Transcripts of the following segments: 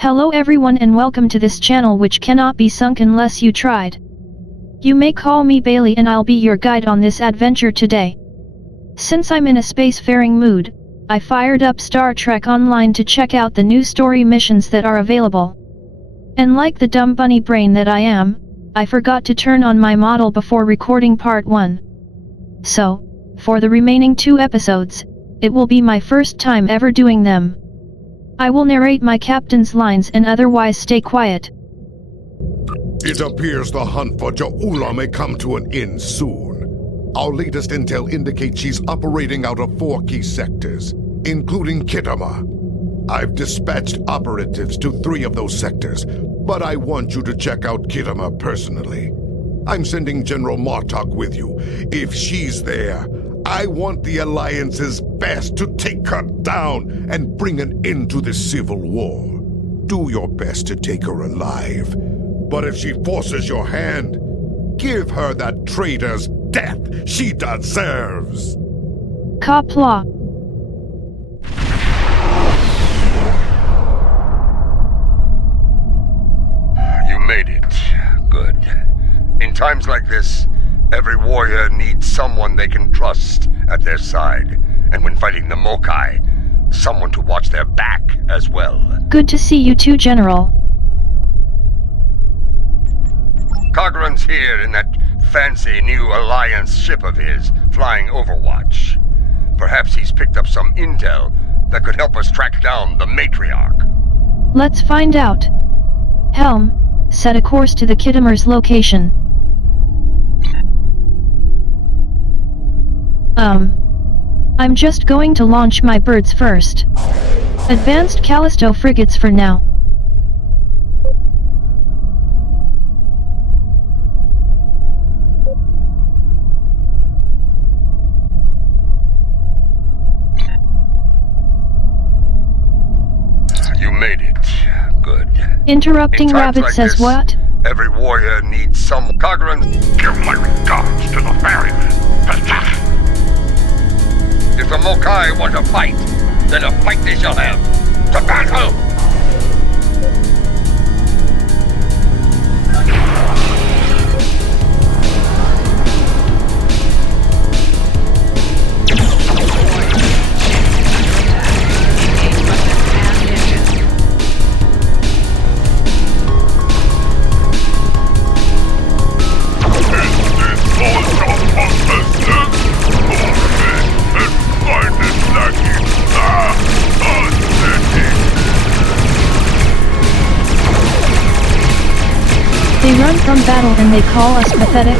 Hello everyone and welcome to this channel which cannot be sunk unless you tried. You may call me Bailey and I'll be your guide on this adventure today. Since I'm in a spacefaring mood, I fired up Star Trek Online to check out the new story missions that are available. And like the dumb bunny brain that I am, I forgot to turn on my model before recording part 1. So, for the remaining 2 episodes, it will be my first time ever doing them. I will narrate my captain's lines and otherwise stay quiet. It appears the hunt for Ja'ula may come to an end soon. Our latest intel indicates she's operating out of 4 key sectors, including Kitama. I've dispatched operatives to 3 of those sectors, but I want you to check out Kitama personally. I'm sending General Martok with you. If she's there, I want the Alliance's best to take her down and bring an end to this civil war. Do your best to take her alive. But if she forces your hand, give her that traitor's death she deserves. Kapla. You made it. Good. In times like this, every warrior needs someone they can trust at their side. And when fighting the Mokai, someone to watch their back as well. Good to see you too, General. Cogran's here in that fancy new Alliance ship of his, flying Overwatch. Perhaps he's picked up some intel that could help us track down the Matriarch. Let's find out. Helm, set a course to the Kitamer's location. I'm just going to launch my birds first. Advanced Callisto frigates for now. You made it. Good. Interrupting Rabbit like says this, what? Every warrior needs some. Cogran, Give my regards to the ferryman. if the Mokai want to fight, then a fight they shall have. To battle! They run from battle and they call us pathetic?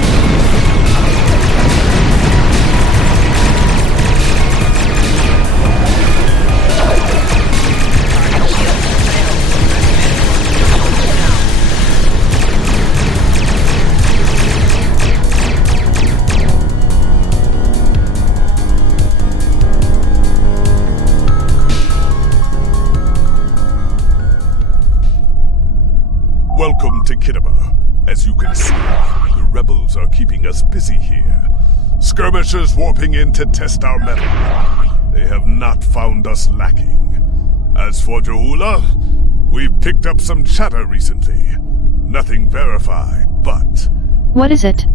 Welcome to Kitama. As you can see, the rebels are keeping us busy here. Skirmishers warping in to test our mettle. They have not found us lacking. As for Ja'ula, we've picked up some chatter recently. Nothing verified, but... What is it?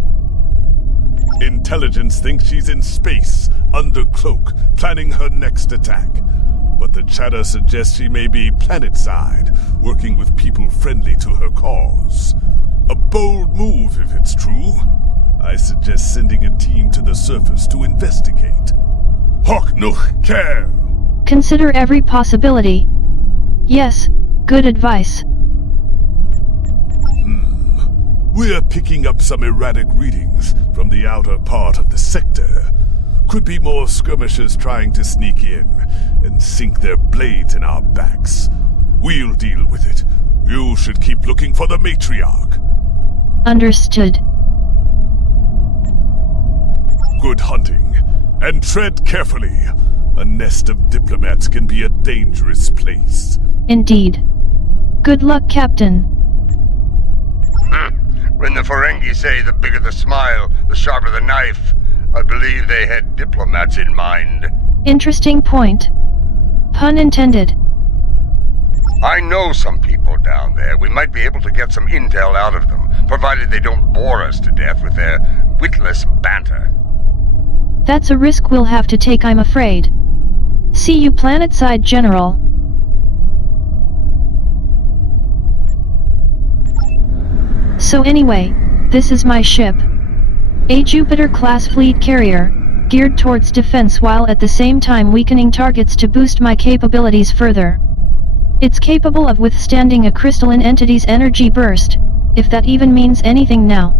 Intelligence thinks she's in space, under cloak, planning her next attack. But the chatter suggests she may be planet-side, working with people friendly to her cause. A bold move if it's true. I suggest sending a team to the surface to investigate. Hock noch care! Consider every possibility. Yes, good advice. We're picking up some erratic readings from the outer part of the sector. Could be more skirmishers trying to sneak in and sink their blades in our backs. We'll deal with it. You should keep looking for the Matriarch. Understood. Good hunting. And tread carefully. A nest of diplomats can be a dangerous place. Indeed. Good luck, Captain. When the Ferengi say the bigger the smile, the sharper the knife, I believe they had diplomats in mind. Interesting point. Pun intended. I know some people down there. We might be able to get some intel out of them, provided they don't bore us to death with their witless banter. That's a risk we'll have to take, I'm afraid. See you planetside, General. So anyway, this is my ship. A Jupiter-class fleet carrier, geared towards defense while at the same time weakening targets to boost my capabilities further. It's capable of withstanding a crystalline entity's energy burst, if that even means anything now.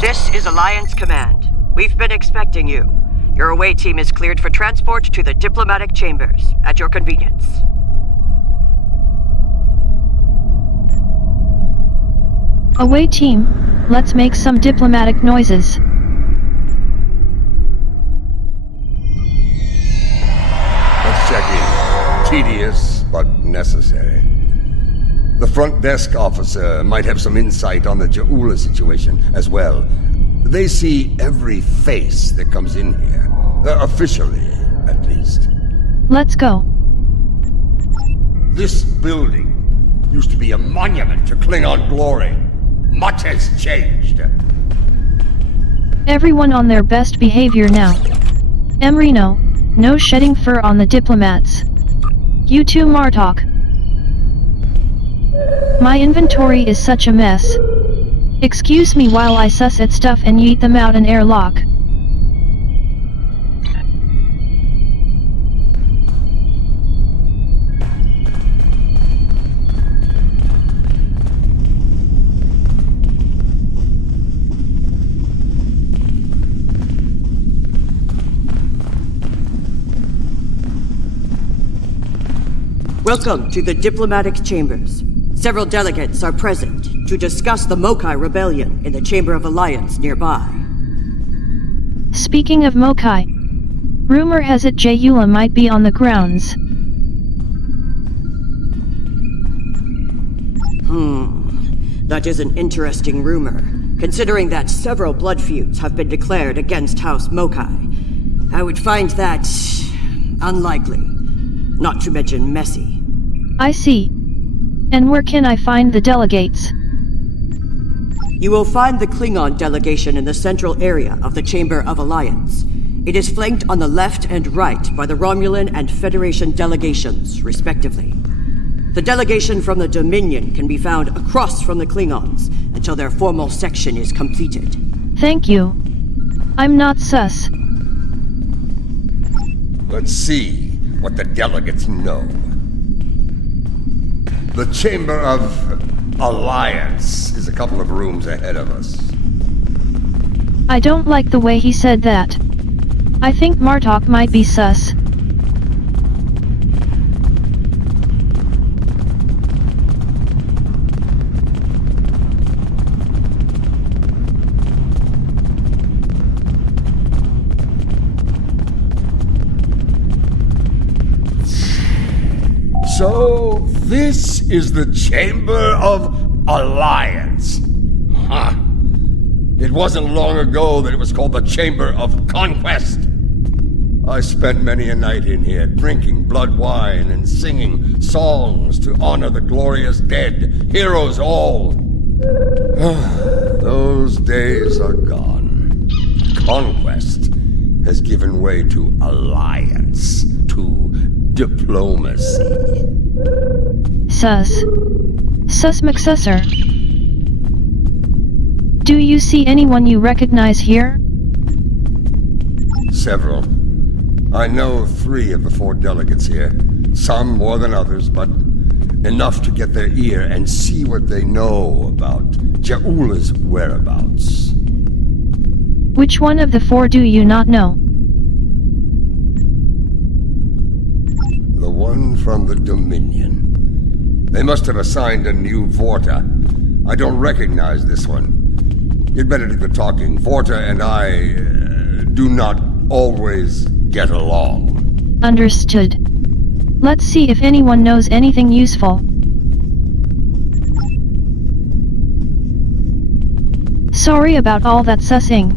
This is Alliance Command. We've been expecting you. Your away team is cleared for transport to the diplomatic chambers, at your convenience. Away team, let's make some diplomatic noises. Let's check in. Tedious, but necessary. The front desk officer might have some insight on the Ja'ula situation as well. They see every face that comes in here. Officially, at least. Let's go. This building used to be a monument to Klingon glory. Much has changed. Everyone on their best behavior now. Emrino, no shedding fur on the diplomats. You too, Martok. My inventory is such a mess. Excuse me while I suss at stuff and yeet them out an airlock. Welcome to the diplomatic chambers. Several delegates are present to discuss the Mokai rebellion in the Chamber of Alliance nearby. Speaking of Mokai, rumor has it Ja'ula might be on the grounds. That is an interesting rumor, considering that several blood feuds have been declared against House Mokai. I would find that unlikely, not to mention messy. I see. And where can I find the delegates? You will find the Klingon delegation in the central area of the Chamber of Alliance. It is flanked on the left and right by the Romulan and Federation delegations, respectively. The delegation from the Dominion can be found across from the Klingons until their formal section is completed. Thank you. I'm not sus. Let's see what the delegates know. The Chamber of Alliance is a couple of rooms ahead of us. I don't like the way he said that. I think Martok might be sus. So, this is the Chamber of Alliance. Huh. It wasn't long ago that it was called the Chamber of Conquest. I spent many a night in here, drinking blood wine and singing songs to honor the glorious dead, heroes all. Those days are gone. Conquest has given way to alliance, to diplomacy. Sus McSusser. Do you see anyone you recognize here? Several. I know 3 of the 4 delegates here. Some more than others, but enough to get their ear and see what they know about Ja'ula's whereabouts. Which one of the 4 do you not know? The one from the Dominion. They must have assigned a new Vorta. I don't recognize this one. You'd better do the talking. Vorta and I do not always get along. Understood. Let's see if anyone knows anything useful. Sorry about all that sussing.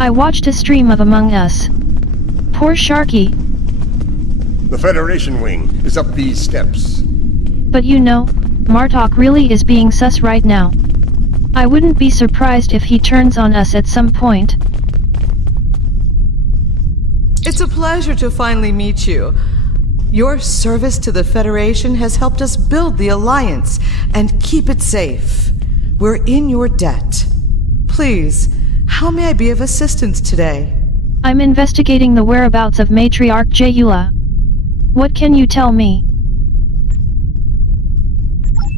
I watched a stream of Among Us. Poor Sharky. The Federation wing is up these steps. But you know, Martok really is being sus right now. I wouldn't be surprised if he turns on us at some point. It's a pleasure to finally meet you. Your service to the Federation has helped us build the Alliance and keep it safe. We're in your debt. Please, how may I be of assistance today? I'm investigating the whereabouts of Matriarch Jayula. What can you tell me?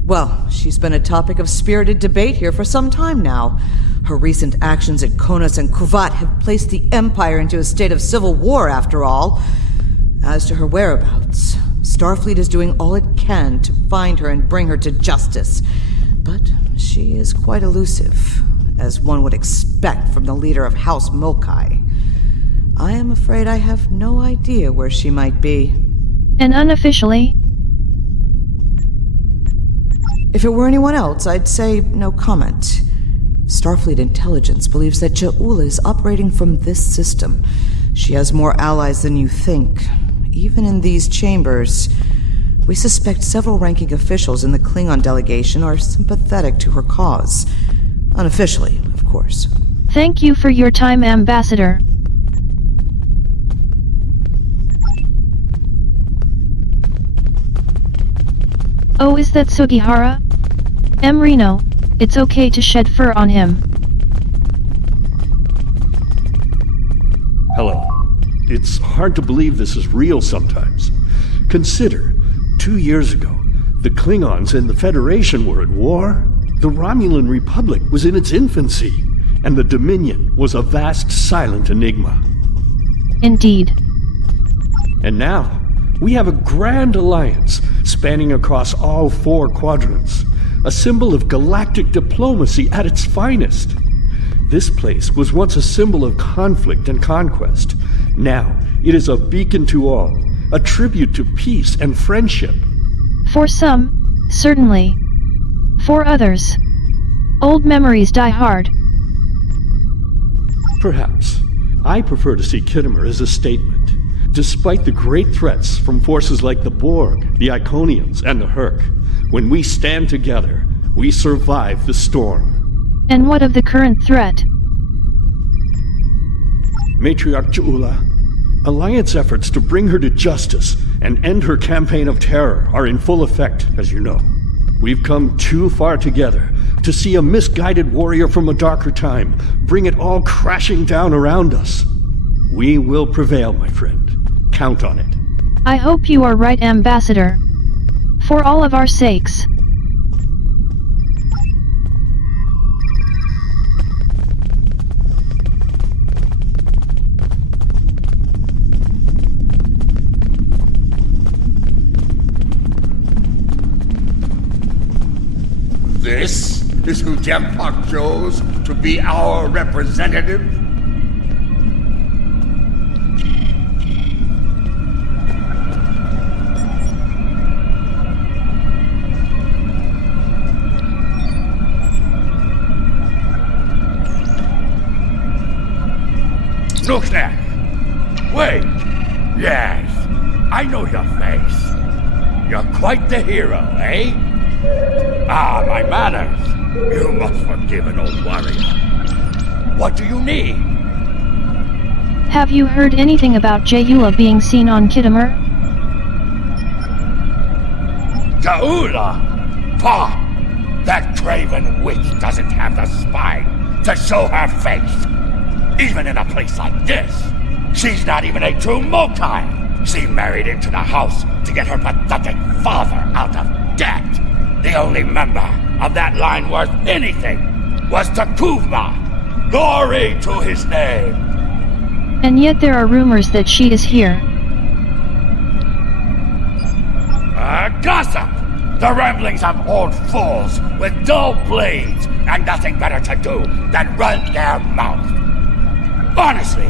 Well, she's been a topic of spirited debate here for some time now. Her recent actions at Konos and Kuvat have placed the Empire into a state of civil war, after all. As to her whereabouts, Starfleet is doing all it can to find her and bring her to justice. But she is quite elusive, as one would expect from the leader of House Mokai. I am afraid I have no idea where she might be. And unofficially? If it were anyone else, I'd say no comment. Starfleet intelligence believes that Ja'ula is operating from this system. She has more allies than you think, even in these chambers. We suspect several ranking officials in the Klingon delegation are sympathetic to her cause. Unofficially, of course. Thank you for your time, Ambassador. Oh, is that Sugihara? Reno, it's okay to shed fur on him. Hello. It's hard to believe this is real sometimes. Consider, 2 years ago, the Klingons and the Federation were at war. The Romulan Republic was in its infancy, and the Dominion was a vast silent enigma. Indeed. And now, we have a grand alliance spanning across all 4 quadrants, a symbol of galactic diplomacy at its finest. This place was once a symbol of conflict and conquest. Now, it is a beacon to all, a tribute to peace and friendship. For some, certainly. For others, old memories die hard. Perhaps. I prefer to see Kittimer as a statement. Despite the great threats from forces like the Borg, the Iconians, and the Herc, when we stand together, we survive the storm. And what of the current threat? Matriarch Ja'ula, Alliance efforts to bring her to justice and end her campaign of terror are in full effect, as you know. We've come too far together to see a misguided warrior from a darker time bring it all crashing down around us. We will prevail, my friend. Count on it. I hope you are right, Ambassador. For all of our sakes. This is who Jampak chose to be our representative? Look there! Wait! Yes, I know your face. You're quite the hero, eh? Ah, my manners. You must forgive an old warrior. What do you need? Have you heard anything about Jayula being seen on Kittimer? Ja'ula? Pah! That craven witch doesn't have the spine to show her face. Even in a place like this, she's not even a true Mokai. She married into the house to get her pathetic father out of debt. The only member of that line worth anything was Takuvma. Glory to his name. And yet there are rumors that she is here. Gossip! The ramblings of old fools with dull blades and nothing better to do than run their mouth. Honestly,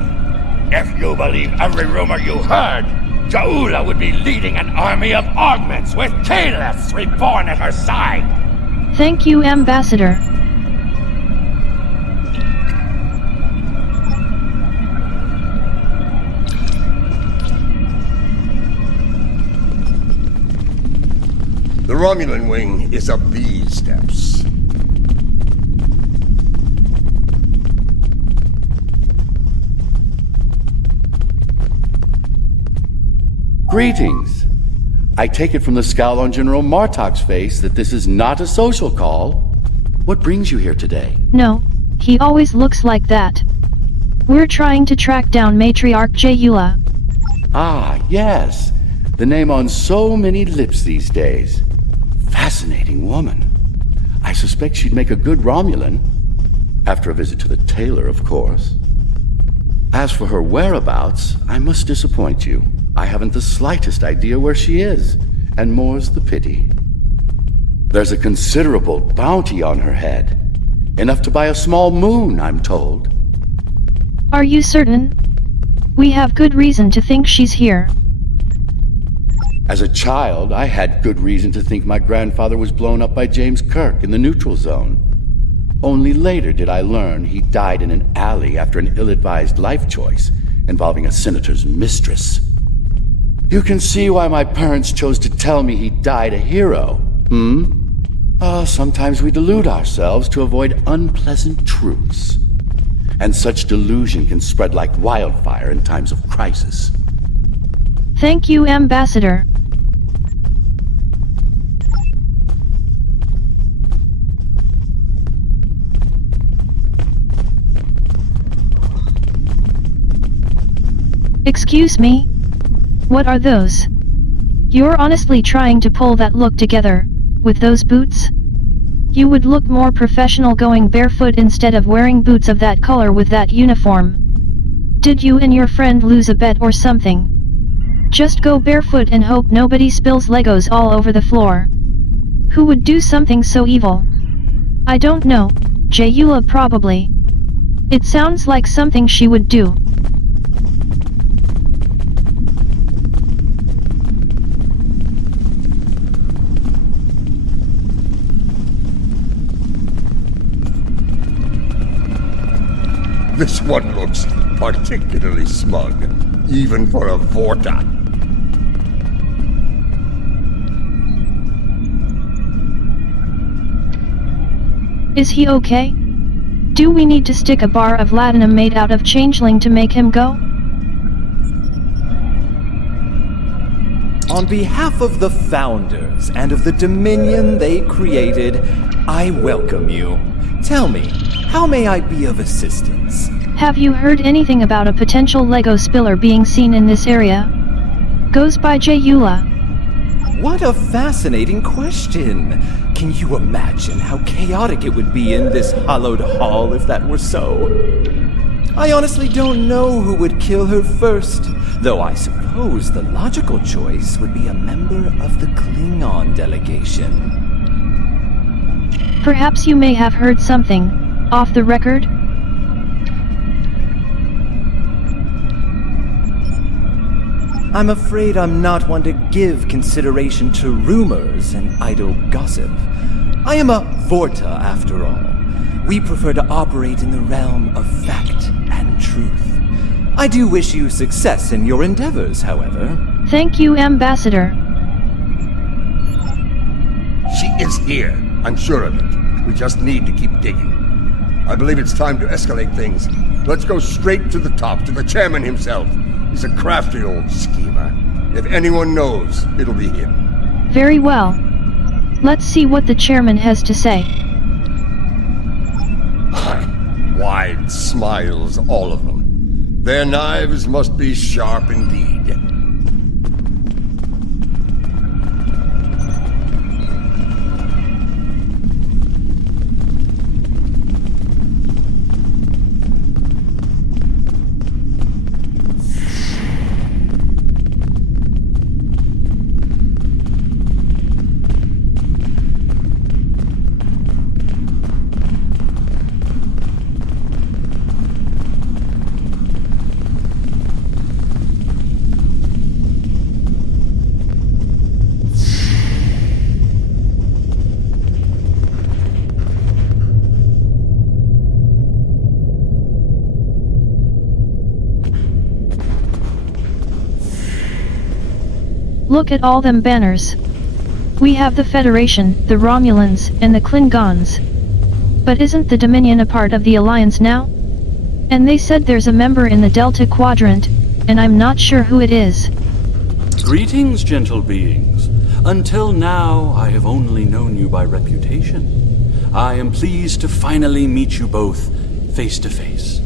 if you believe every rumor you heard, Jaula would be leading an army of augments with Kalis reborn at her side. Thank you, Ambassador. The Romulan wing is up these steps. Greetings. I take it from the scowl on General Martok's face that this is not a social call. What brings you here today? No, he always looks like that. We're trying to track down Matriarch Jaula. Ah, yes. The name on so many lips these days. Fascinating woman. I suspect she'd make a good Romulan. After a visit to the tailor, of course. As for her whereabouts, I must disappoint you. I haven't the slightest idea where she is, and more's the pity. There's a considerable bounty on her head. Enough to buy a small moon, I'm told. Are you certain? We have good reason to think she's here. As a child, I had good reason to think my grandfather was blown up by James Kirk in the neutral zone. Only later did I learn he died in an alley after an ill-advised life choice involving a senator's mistress. You can see why my parents chose to tell me he died a hero, sometimes we delude ourselves to avoid unpleasant truths. And such delusion can spread like wildfire in times of crisis. Thank you, Ambassador. Excuse me? What are those? You're honestly trying to pull that look together, with those boots? You would look more professional going barefoot instead of wearing boots of that color with that uniform. Did you and your friend lose a bet or something? Just go barefoot and hope nobody spills Legos all over the floor. Who would do something so evil? I don't know, Jaula probably. It sounds like something she would do. This one looks particularly smug, even for a Vorta. Is he okay? Do we need to stick a bar of latinum made out of changeling to make him go? On behalf of the Founders and of the Dominion they created, I welcome you. Tell me, how may I be of assistance? Have you heard anything about a potential Lego spiller being seen in this area? Goes by Jaula. What a fascinating question! Can you imagine how chaotic it would be in this hallowed hall if that were so? I honestly don't know who would kill her first, though I suppose the logical choice would be a member of the Klingon delegation. Perhaps you may have heard something, off the record? I'm afraid I'm not one to give consideration to rumors and idle gossip. I am a Vorta, after all. We prefer to operate in the realm of fact and truth. I do wish you success in your endeavors, however. Thank you, Ambassador. She is here, I'm sure of it. We just need to keep digging. I believe it's time to escalate things. Let's go straight to the top, to the chairman himself. He's a crafty old schemer. If anyone knows, it'll be him. Very well. Let's see what the chairman has to say. Wide smiles, all of them. Their knives must be sharp indeed. Look at all them banners. We have the Federation, the Romulans, and the Klingons. But isn't the Dominion a part of the Alliance now? And they said there's a member in the Delta Quadrant, and I'm not sure who it is. Greetings, gentle beings. Until now, I have only known you by reputation. I am pleased to finally meet you both face to face.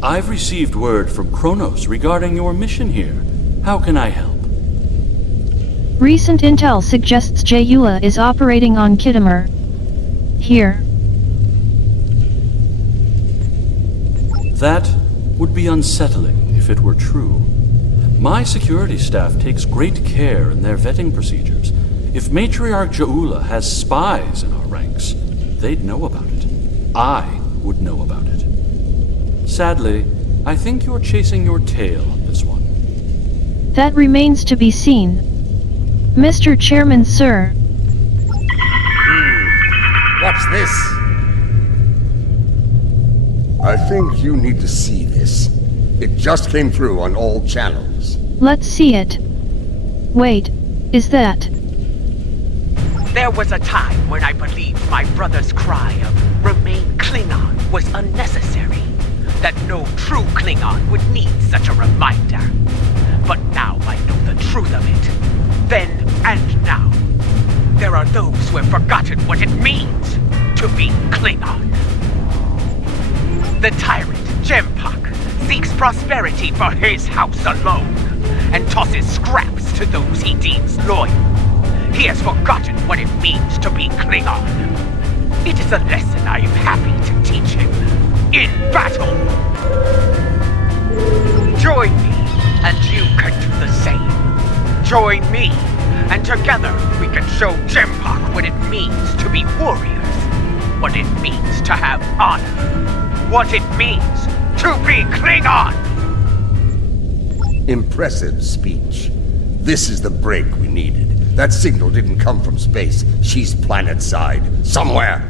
I've received word from Kronos regarding your mission here. How can I help? Recent intel suggests Jayula is operating on Khitomer. Here. That would be unsettling if it were true. My security staff takes great care in their vetting procedures. If Matriarch Jayula has spies in our ranks, they'd know about it. I would know about it. Sadly, I think you're chasing your tail on this one. That remains to be seen. Mr. Chairman, sir. What's this? I think you need to see this. It just came through on all channels. Let's see it. Wait, is that? There was a time when I believed my brother's cry of "Remain Klingon" was unnecessary. That no true Klingon would need such a reminder. But now I know the truth of it. Then and now. There are those who have forgotten what it means to be Klingon. The tyrant, Jempak, seeks prosperity for his house alone, and tosses scraps to those he deems loyal. He has forgotten what it means to be Klingon. It is a lesson I am happy to teach him. In battle! Join me, and you can do the same. Join me, and together we can show Jempak what it means to be warriors. What it means to have honor. What it means to be Klingon! Impressive speech. This is the break we needed. That signal didn't come from space. She's planet-side. Somewhere.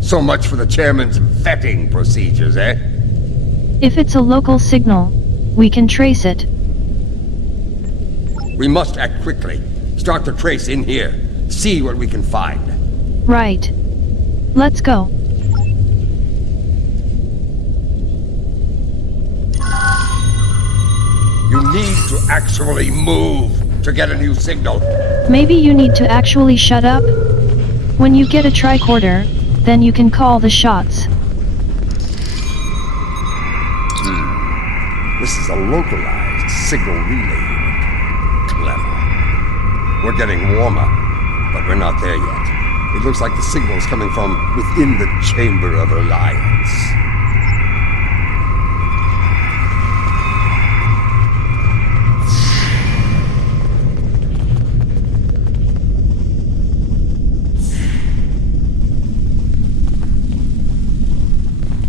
So much for the chairman's vetting procedures, eh? If it's a local signal, we can trace it. We must act quickly. Start the trace in here. See what we can find. Right. Let's go. You need to actually move to get a new signal. Maybe you need to actually shut up? When you get a tricorder, then you can call the shots. This is a localized signal relay unit. Clever. We're getting warmer, but we're not there yet. It looks like the signal's coming from within the Chamber of Alliance.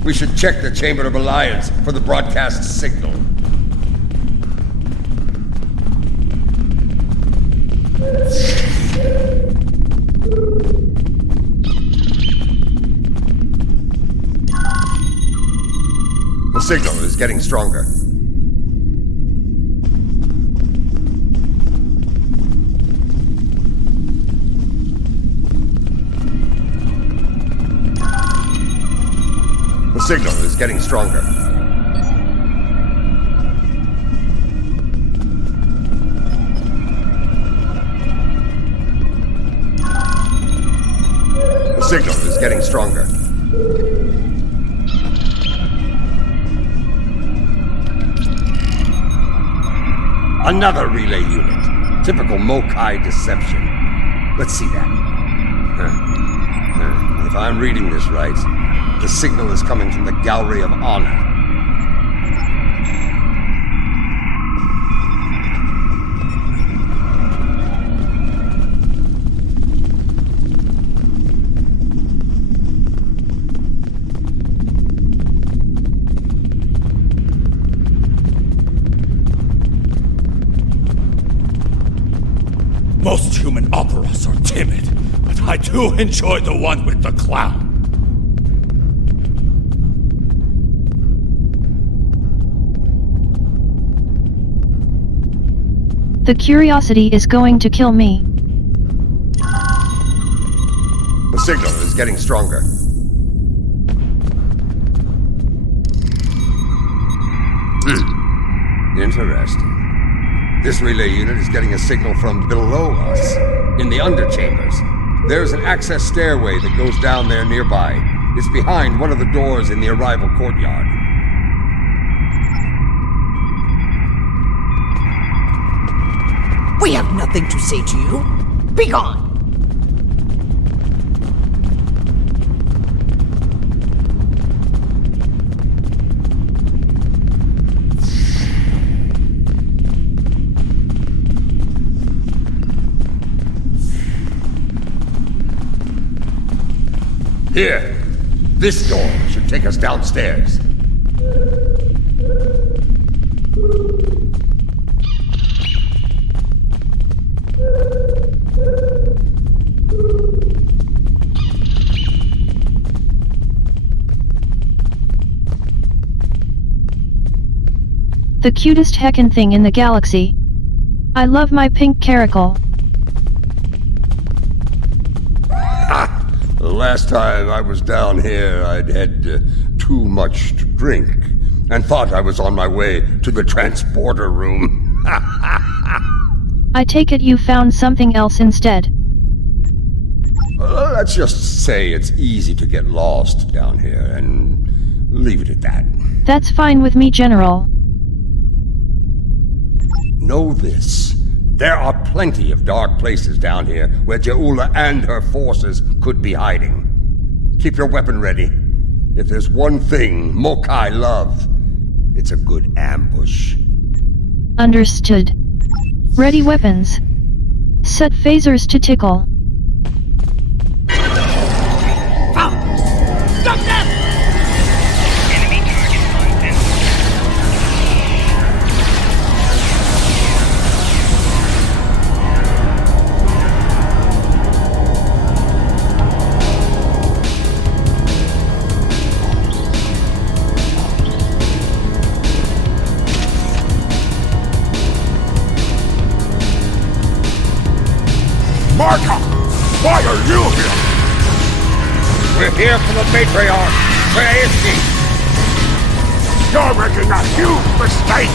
We should check the Chamber of Alliance for the broadcast signal. The signal is getting stronger. The signal is getting stronger. The signal is getting stronger. Another relay unit. Typical Mokai deception. Let's see that. If I'm reading this right, the signal is coming from the Gallery of Honor. Most human operas are timid, but I do enjoy the one with the clown. The curiosity is going to kill me. The signal is getting stronger. Interesting. This relay unit is getting a signal from below us, in the underchambers. There's an access stairway that goes down there nearby. It's behind one of the doors in the arrival courtyard. We have nothing to say to you. Begone! Here, this door should take us downstairs. The cutest heckin' thing in the galaxy. I love my pink caracal. The last time I was down here, I'd had too much to drink, and thought I was on my way to the transporter room. I take it you found something else instead. Let's just say it's easy to get lost down here, and leave it at that. That's fine with me, General. Know this. There are plenty of dark places down here where Je'ula and her forces could be hiding. Keep your weapon ready. If there's one thing Mokai love, it's a good ambush. Understood. Ready weapons. Set phasers to tickle. Stop them! Enemy target content. Marta! Why are you here? We're here for the matriarch. Where is she? You're making a huge mistake!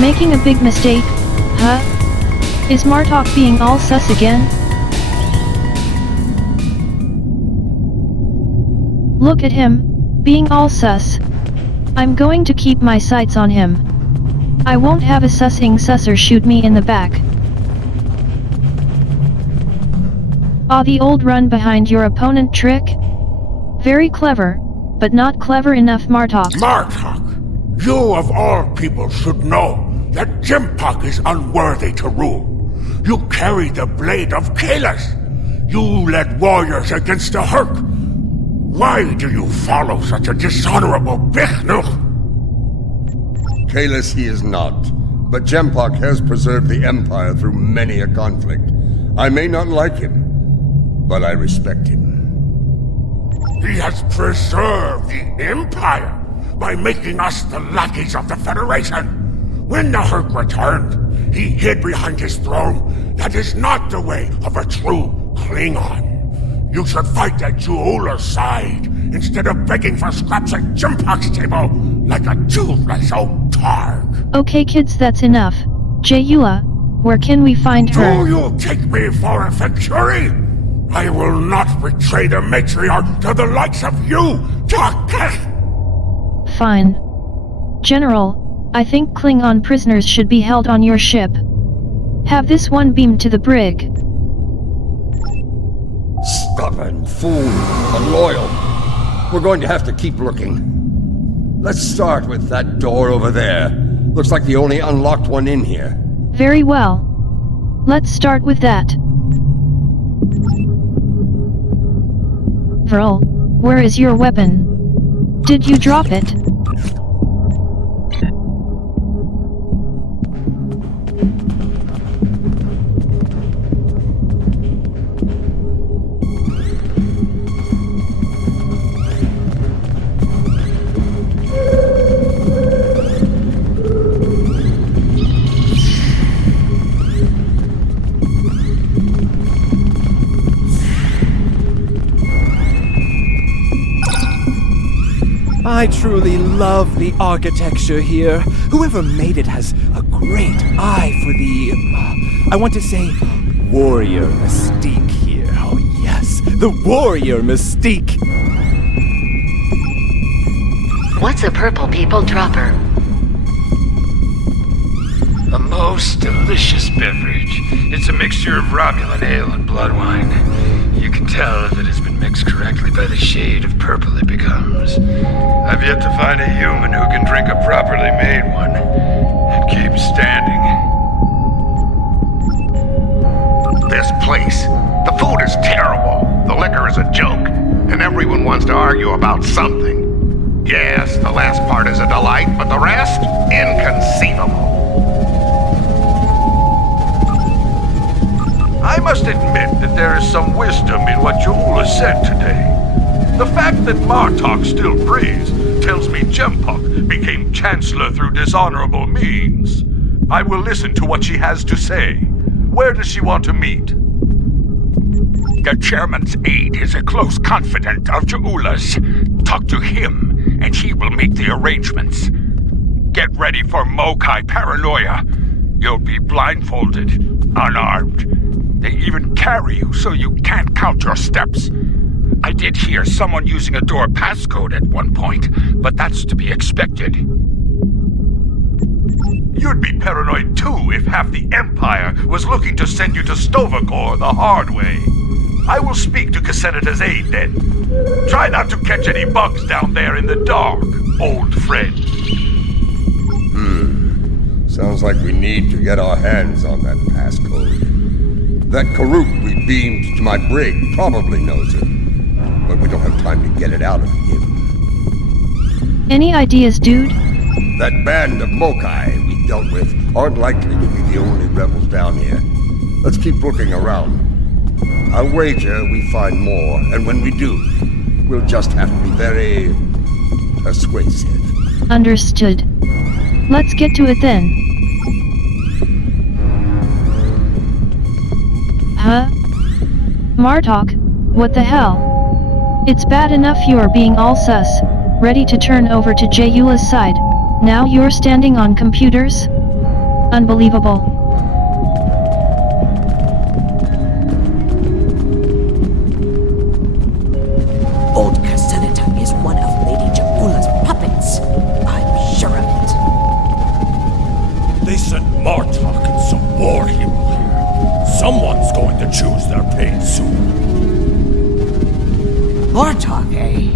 Making a big mistake, huh? Is Martok being all sus again? Look at him, being all sus. I'm going to keep my sights on him. I won't have a sussing susser shoot me in the back. Ah, the old run behind your opponent trick? Very clever, but not clever enough, Martok. Martok, you of all people should know that Jimpak is unworthy to rule. You carry the blade of Kalis. You led warriors against the Herc. Why do you follow such a dishonorable Bichnuch? Kalis he is not, but Jempak has preserved the Empire through many a conflict. I may not like him, but I respect him. He has preserved the Empire by making us the lackeys of the Federation. When the Herc returned, he hid behind his throne. That is not the way of a true Klingon. You should fight at Je'ula's side, instead of begging for scraps at Jimpak's table, like a toothless old targ. Okay kids, that's enough. Je'ula, where can we find her? Do you take me for a Factory? I will not betray the matriarch to the likes of you, Taketh! Fine. General, I think Klingon prisoners should be held on your ship. Have this one beamed to the brig. Stubborn fool, but loyal. We're going to have to keep looking. Let's start with that door over there. Looks like the only unlocked one in here. Very well. Let's start with that. Vril, where is your weapon? Did you drop it? I truly love the architecture here. Whoever made it has a great eye for the, I want to say, warrior mystique here. Oh yes, the warrior mystique. What's a purple people dropper? A most delicious beverage. It's a mixture of Romulan ale and blood wine. You can tell if it has been mixed correctly by the shade of purple it becomes. I've yet to find a human who can drink a properly made one and keep standing. This place, the food is terrible, the liquor is a joke, and everyone wants to argue about something. Yes, the last part is a delight, but the rest, inconceivable. I must admit that there is some wisdom in what Ja'ula said today. The fact that Martok still breathes tells me Jempok became Chancellor through dishonorable means. I will listen to what she has to say. Where does she want to meet? The chairman's aide is a close confidant of Ja'ula's. Talk to him, and he will make the arrangements. Get ready for Mokai paranoia. You'll be blindfolded, unarmed. They even carry you so you can't count your steps. I did hear someone using a door passcode at one point, but that's to be expected. You'd be paranoid too if half the Empire was looking to send you to Stovacor the hard way. I will speak to Cassenita's aide then. Try not to catch any bugs down there in the dark, old friend. Sounds like we need to get our hands on that passcode. That Karuk we beamed to my brig probably knows it, but we don't have time to get it out of him. Any ideas, dude? That band of Mokai we dealt with aren't likely to be the only rebels down here. Let's keep looking around. I'll wager we find more, and when we do, we'll just have to be very persuasive. Understood. Let's get to it then. Huh? Martok, what the hell? It's bad enough you're being all sus, ready to turn over to Ja'ula's side. Now you're standing on computers? Unbelievable. Old Cassenita is one of Lady Ja'ula's puppets. I'm sure of it. They sent Martok and some war hero here. Someone's going to choose their fate soon. Martok, eh?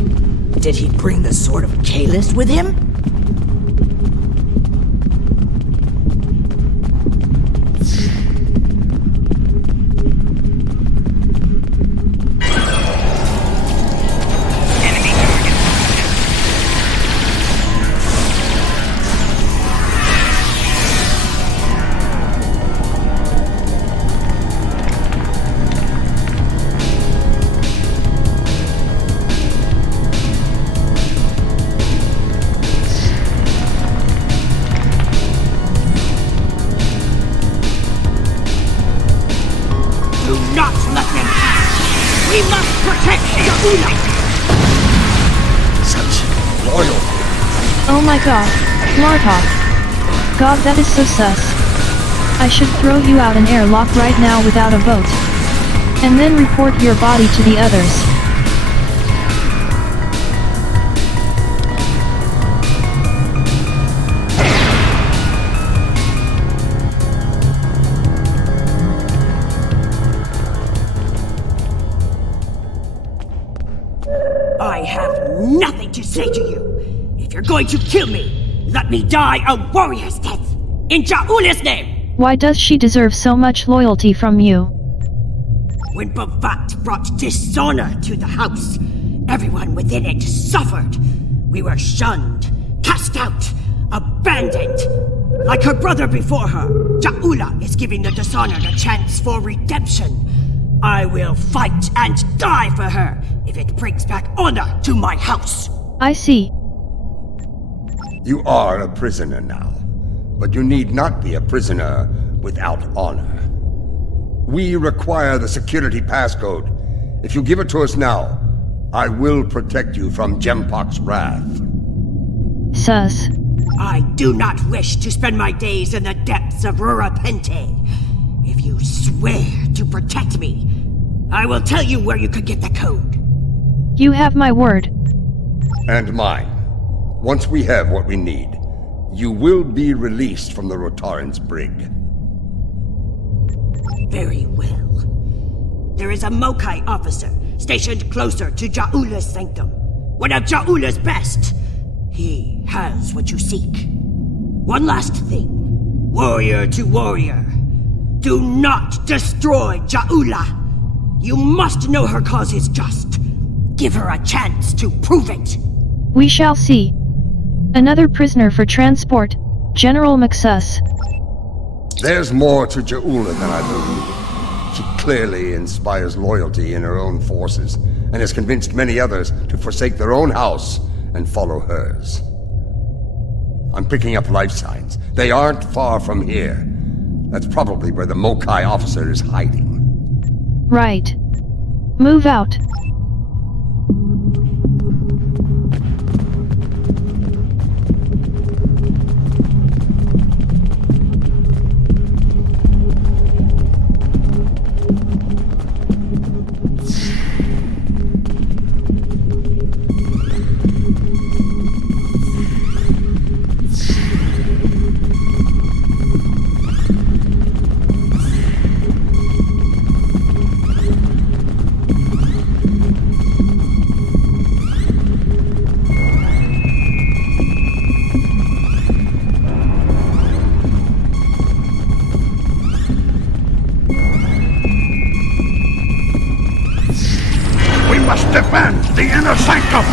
Did he bring the Sword of Kalis with him? Oh my god, Martok. God, that is so sus. I should throw you out an airlock right now without a vote. And then report your body to the others. I have nothing to say to you. If you're going to kill me, let me die a warrior's death, in Ja'ula's name! Why does she deserve so much loyalty from you? When Bavat brought dishonor to the house, everyone within it suffered. We were shunned, cast out, abandoned. Like her brother before her, Ja'ula is giving the dishonored a chance for redemption. I will fight and die for her if it brings back honor to my house. I see. You are a prisoner now, but you need not be a prisoner without honor. We require the security passcode. If you give it to us now, I will protect you from Jempok's wrath. Sus. I do not wish to spend my days in the depths of Rurapente. If you swear to protect me, I will tell you where you could get the code. You have my word. And mine. Once we have what we need, you will be released from the Rotaran's brig. Very well. There is a Mokai officer stationed closer to Ja'ula's sanctum. One of Ja'ula's best. He has what you seek. One last thing. Warrior to warrior. Do not destroy Ja'ula. You must know her cause is just. Give her a chance to prove it. We shall see. Another prisoner for transport, General McSuss. There's more to Ja'ula than I believe. She clearly inspires loyalty in her own forces, and has convinced many others to forsake their own house and follow hers. I'm picking up life signs. They aren't far from here. That's probably where the Mokai officer is hiding. Right. Move out. Defend the inner sanctum!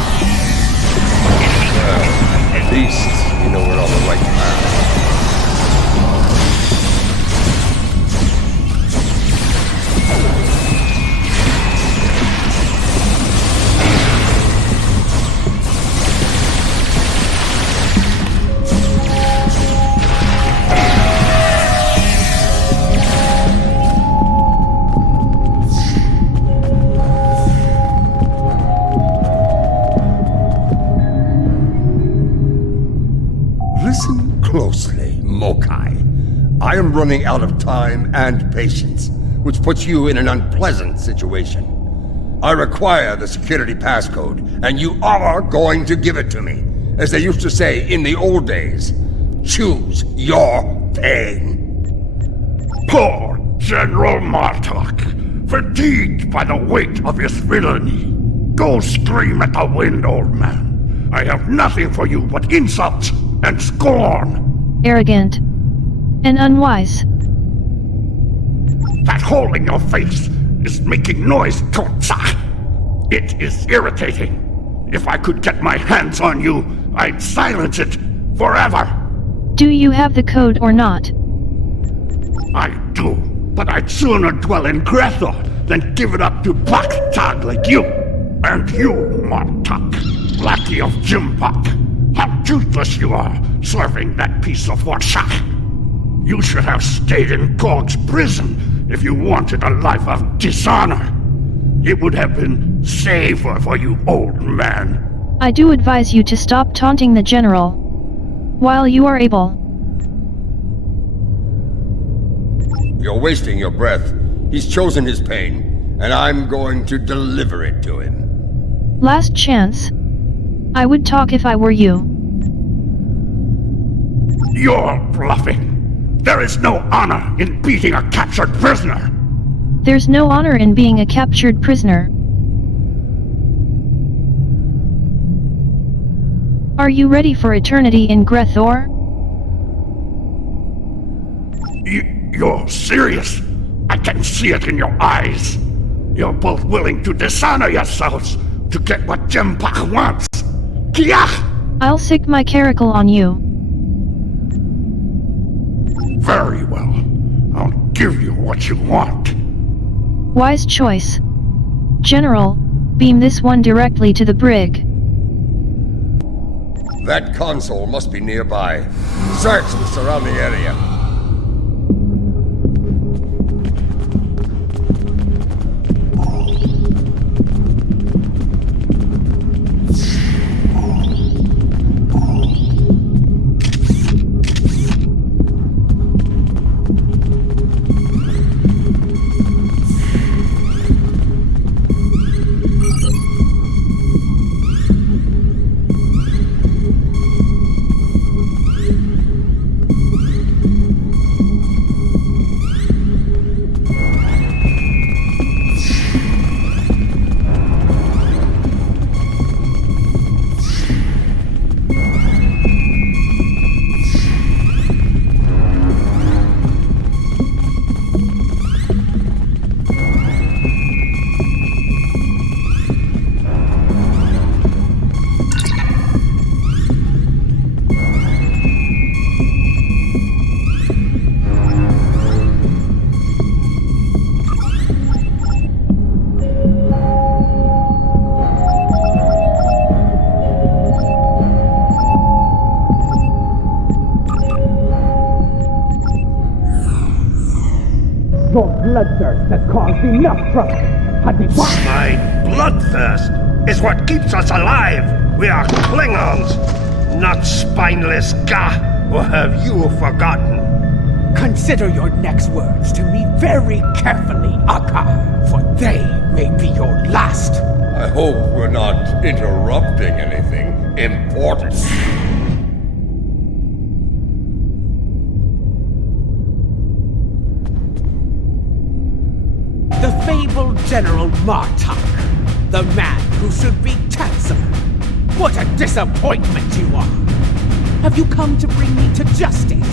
At least we know we're on the right path. Listen closely, Mokai. I am running out of time and patience, which puts you in an unpleasant situation. I require the security passcode, and you are going to give it to me. As they used to say in the old days, choose your pain. Poor General Martok, fatigued by the weight of his villainy. Go scream at the wind, old man. I have nothing for you but insults and scorn. Arrogant. And unwise. That hole in your face is making noise, Torza. It is irritating. If I could get my hands on you, I'd silence it forever. Do you have the code or not? I do, but I'd sooner dwell in Grethor than give it up to Black Tag like you. And you, Martok, lackey of Jimpak. How toothless you are, serving that piece of Warshak. You should have stayed in Gog's prison if you wanted a life of dishonor. It would have been safer for you, old man. I do advise you to stop taunting the general. While you are able. You're wasting your breath. He's chosen his pain, and I'm going to deliver it to him. Last chance. I would talk if I were you. You're bluffing. There is no honor in beating a captured prisoner. There's no honor in being a captured prisoner. Are you ready for eternity in Grethor? You're serious? I can see it in your eyes. You're both willing to dishonor yourselves to get what Jimpak wants. Kiach! I'll sick my caracal on you. Very well. I'll give you what you want. Wise choice. General, beam this one directly to the brig. That console must be nearby. Search the surrounding area. Your bloodthirst has caused enough trouble. My bloodthirst is what keeps us alive. We are Klingons, not spineless Gah, or have you forgotten? Consider your next words to me very carefully, Akar, for they may be your last. I hope we're not interrupting anything important. The fabled General Martok, the man who should be Chancellor. What a disappointment you are! Have you come to bring me to justice?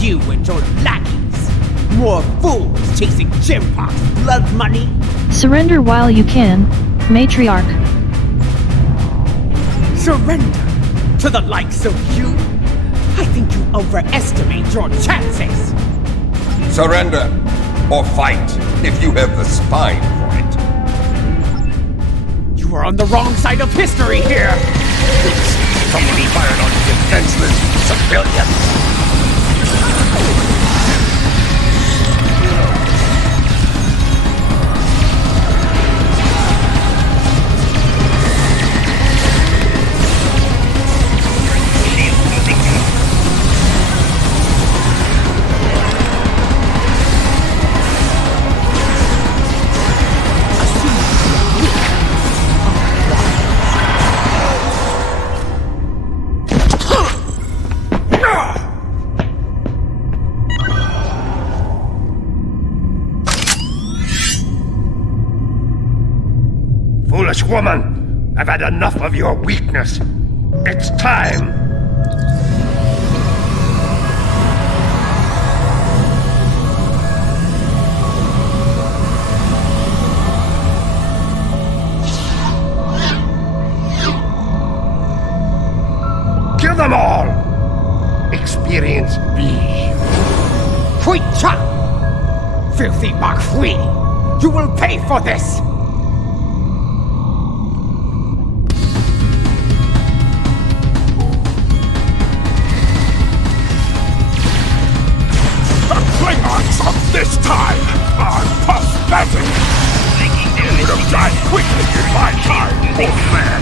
You and your lackeys. More fools chasing Jimpok's blood money? Surrender while you can, Matriarch. Surrender to the likes of you? I think you overestimate your chances. Surrender, or fight, if you have the spine for it. You are on the wrong side of history here! Somebody fired on defenseless civilians! Foolish woman! I've had enough of your weakness. It's time! Kill them all! Experience me. Hui Cha! Filthy Marquis! You will pay for this! This time, I'm pathetic! You would have died quickly in my time, old man!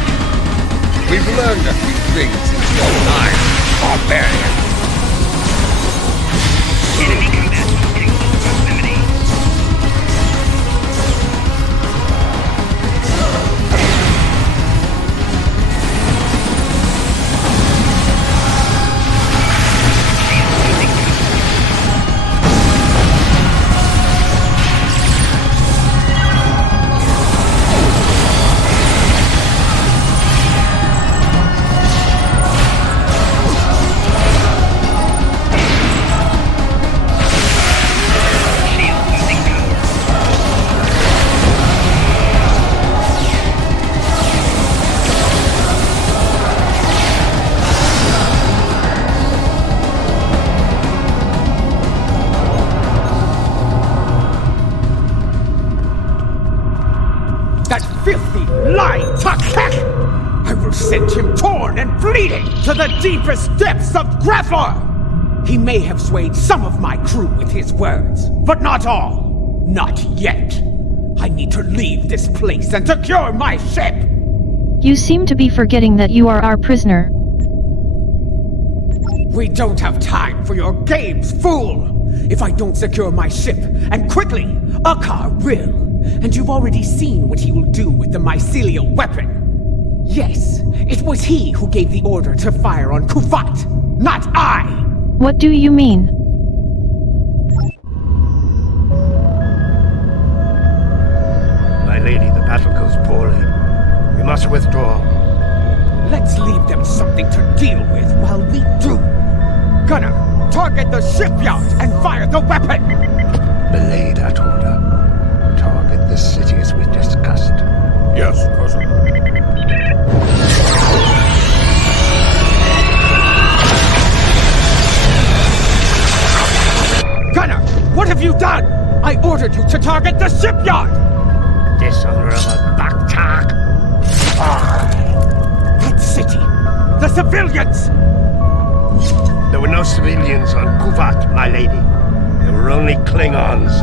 We've learned a few things since your time, barbarian. Enemy combat in close proximity. Sent him torn and bleeding to the deepest depths of Greffar! He may have swayed some of my crew with his words, but not all. Not yet. I need to leave this place and secure my ship! You seem to be forgetting that you are our prisoner. We don't have time for your games, fool! If I don't secure my ship, and quickly, Akar will. And you've already seen what he will do with the mycelial weapon. Yes, it was he who gave the order to fire on Kuvat, not I! What do you mean? My lady, the battle goes poorly. We must withdraw. Let's leave them something to deal with while we do. Gunner, target the shipyard and fire the weapon! Belay that order. Target the city as we discussed. Yes, cousin. Gunner, what have you done? I ordered you to target the shipyard! Dishonorable Baktak! That city! The civilians! There were no civilians on Kuvat, my lady. There were only Klingons.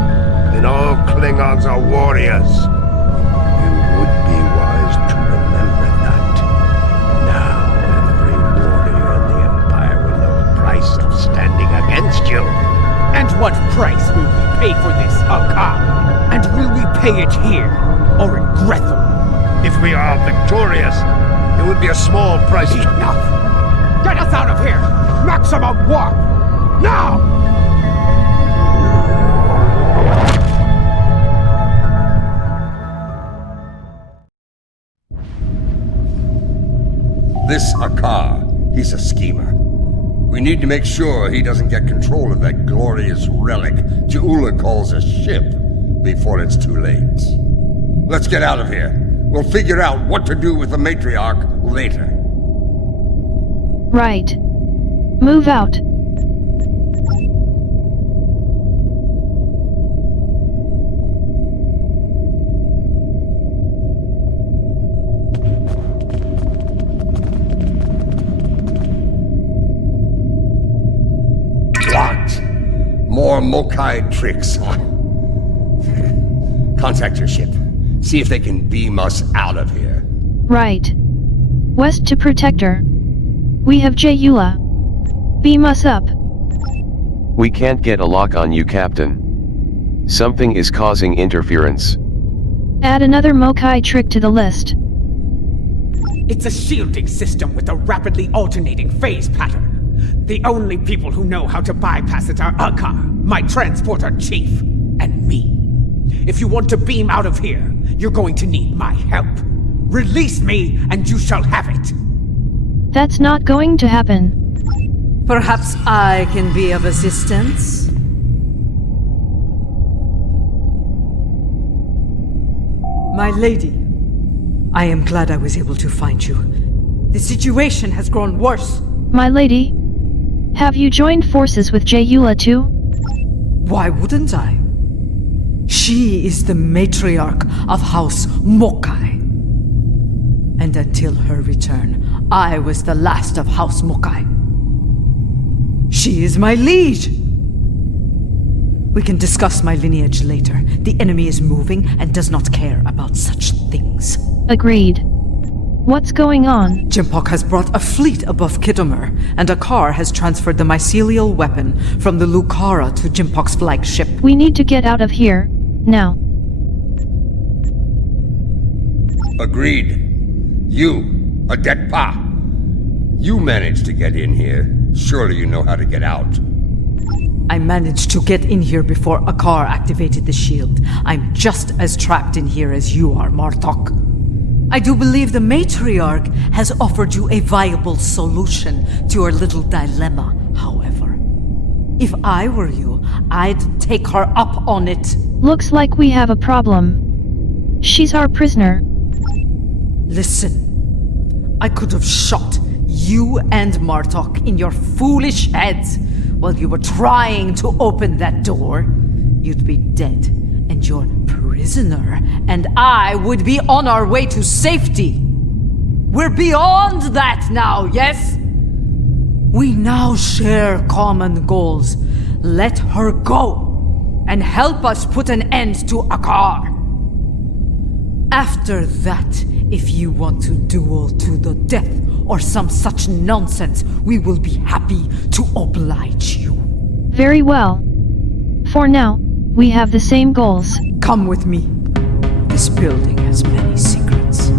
and all Klingons are warriors. You would be wise to remember that. Now every warrior in the Empire will know the price of standing against you. And what price will we pay for this, Akar? And will we pay it here, or in Grethel? If we are victorious, it would be a small price to... Enough! Get us out of here! Maximum warp! Now! This Akar, he's a schemer. We need to make sure he doesn't get control of that glorious relic Ja'ula calls a ship before it's too late. Let's get out of here. We'll figure out what to do with the matriarch later. Right. Move out. More Mokai tricks, huh? Contact your ship. See if they can beam us out of here. Right. West to Protector. We have Ja'ula. Beam us up. We can't get a lock on you, Captain. Something is causing interference. Add another Mokai trick to the list. It's a shielding system with a rapidly alternating phase pattern. The only people who know how to bypass it are Akar, my transporter chief, and me. If you want to beam out of here, you're going to need my help. Release me, and you shall have it. That's not going to happen. Perhaps I can be of assistance? My lady, I am glad I was able to find you. The situation has grown worse. My lady, have you joined forces with Ja'ula too? Why wouldn't I? She is the matriarch of House Mokai. And until her return, I was the last of House Mokai. She is my liege. We can discuss my lineage later. The enemy is moving and does not care about such things. Agreed. What's going on? J'impok has brought a fleet above Khitomer, and Akar has transferred the mycelial weapon from the Lucara to J'impok's flagship. We need to get out of here, now. Agreed. You, Adet Pa. You managed to get in here. Surely you know how to get out. I managed to get in here before Akar activated the shield. I'm just as trapped in here as you are, Martok. I do believe the matriarch has offered you a viable solution to our little dilemma, however. If I were you, I'd take her up on it. Looks like we have a problem. She's our prisoner. Listen, I could have shot you and Martok in your foolish heads while you were trying to open that door. You'd be dead, and your prisoner and I would be on our way to safety. We're beyond that now, yes? We now share common goals. Let her go, and help us put an end to Akar. After that, if you want to duel to the death or some such nonsense, we will be happy to oblige you. Very well. For now, we have the same goals. Come with me. This building has many secrets.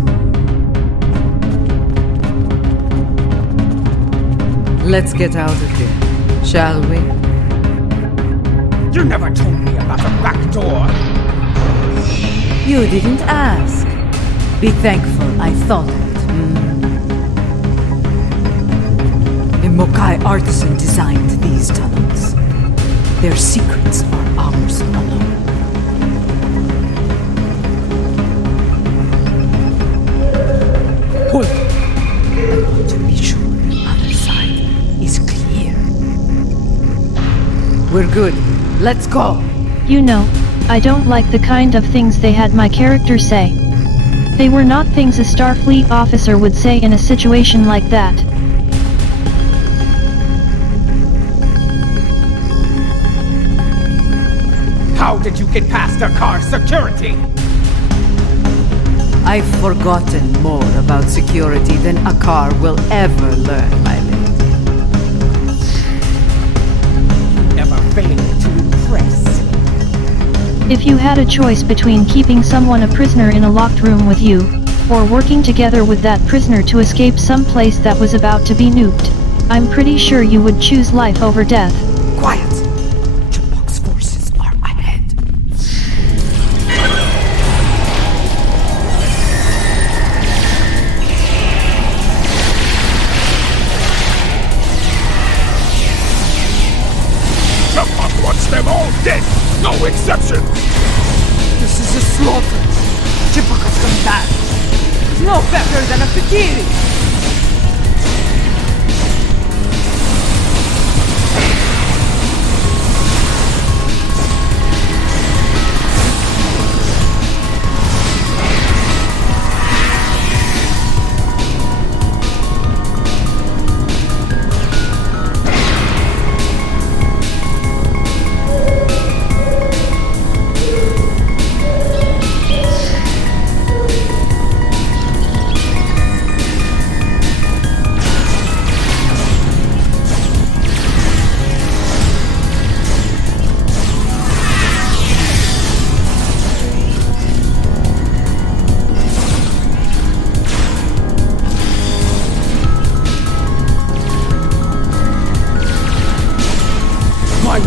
Let's get out of here, shall we? You never told me about the back door. You didn't ask. Be thankful I thought of it. A Mokai artisan designed these tunnels. Their secrets are ours alone. Hold on. I want to be sure the other side is clear. We're good. Let's go. You know, I don't like the kind of things they had my character say. They were not things a Starfleet officer would say in a situation like that. How did you get past our car security? I've forgotten more about security than a car will ever learn, my lady. You never fail to impress. If you had a choice between keeping someone a prisoner in a locked room with you, or working together with that prisoner to escape some place that was about to be nuked, I'm pretty sure you would choose life over death. Quiet! Chipmunk's forces are ahead. Chipmunk wants them all dead! No exceptions! This is a slaughter. Chipmunk has come back. He's no better than a fakiri.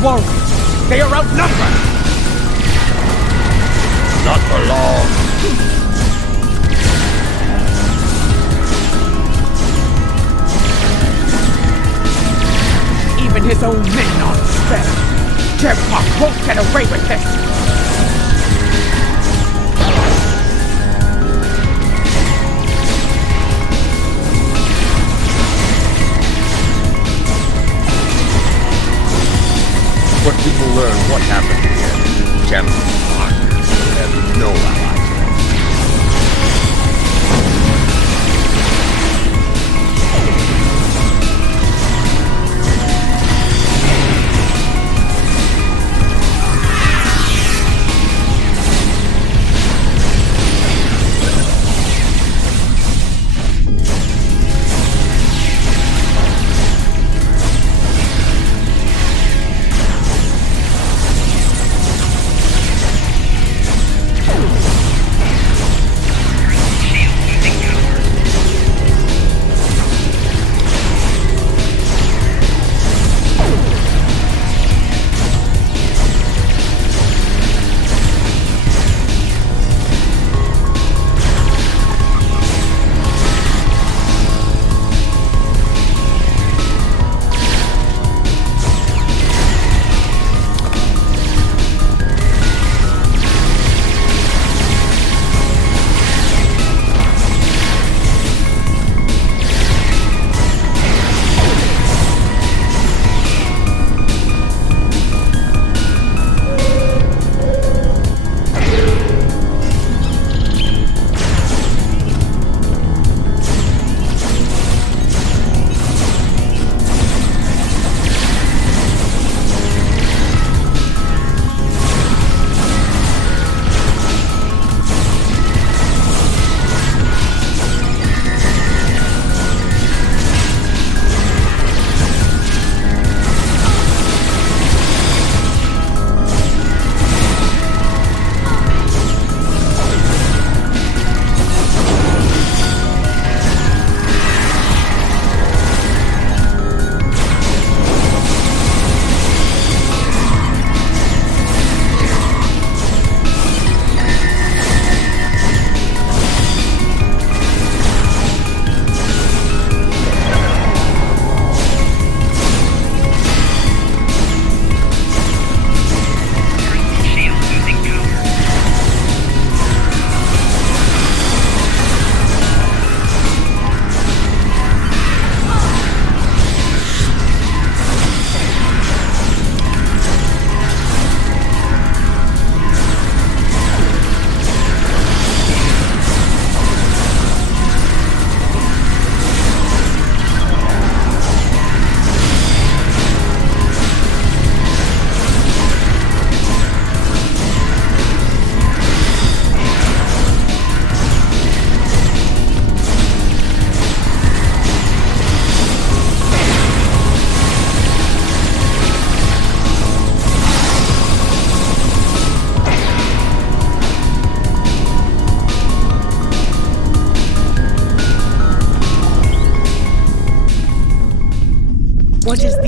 Warriors! They are outnumbered! Not for long. Even his own men aren't spared. Chipmunk won't get away with this! What people learn what happened here. Champions partners have no allies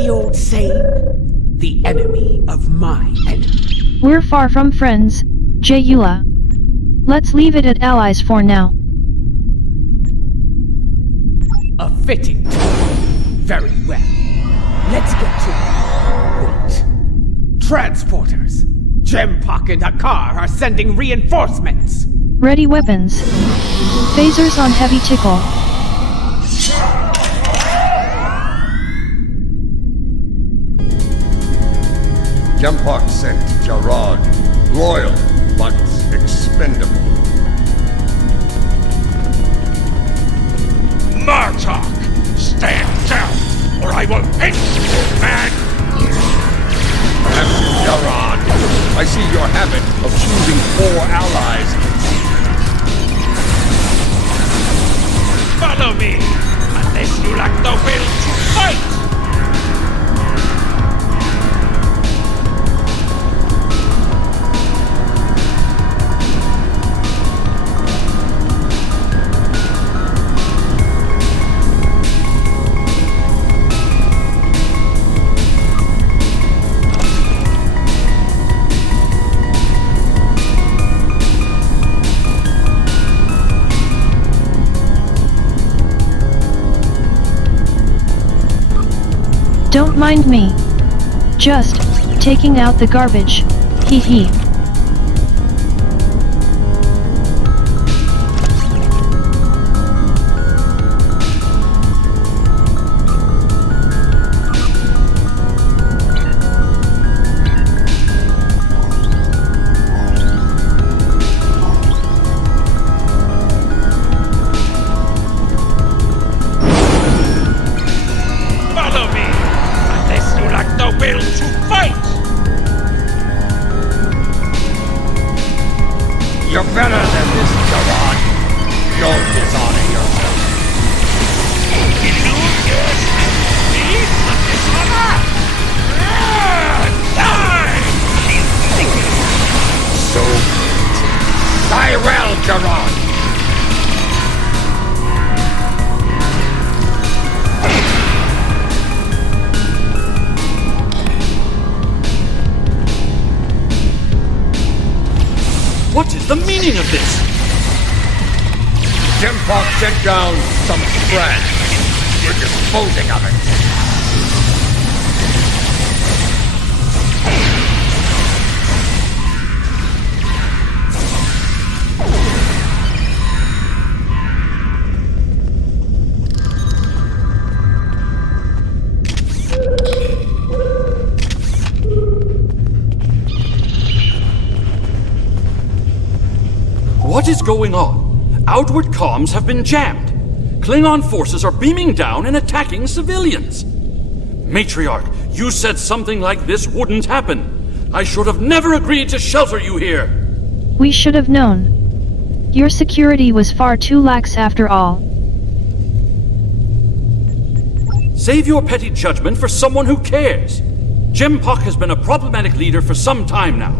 the old saying? The enemy of my enemy. We're far from friends, Jayula. Let's leave it at allies for now. A fitting tone. Very well. Let's get to it. Wait. Transporters! Jempak and Akar are sending reinforcements! Ready weapons. Phasers on heavy tickle. Jempak sent Jarad, loyal but expendable. Martok! Stand down, or I will hit you, man! Master Jarad, I see your habit of choosing 4 allies. Follow me, unless you lack the will to fight! Don't mind me. Just taking out the garbage. Hee hee. You're better than this, Jarad. Don't dishonor yourself. Illusions need the dishonor! Die! So, die well, Jarad. What is the meaning of this? Jempak sent down some trash. We're disposing of it. What is going on? Outward comms have been jammed. Klingon forces are beaming down and attacking civilians. Matriarch, you said something like this wouldn't happen. I should have never agreed to shelter you here. We should have known. Your security was far too lax after all. Save your petty judgment for someone who cares. Jempak has been a problematic leader for some time now.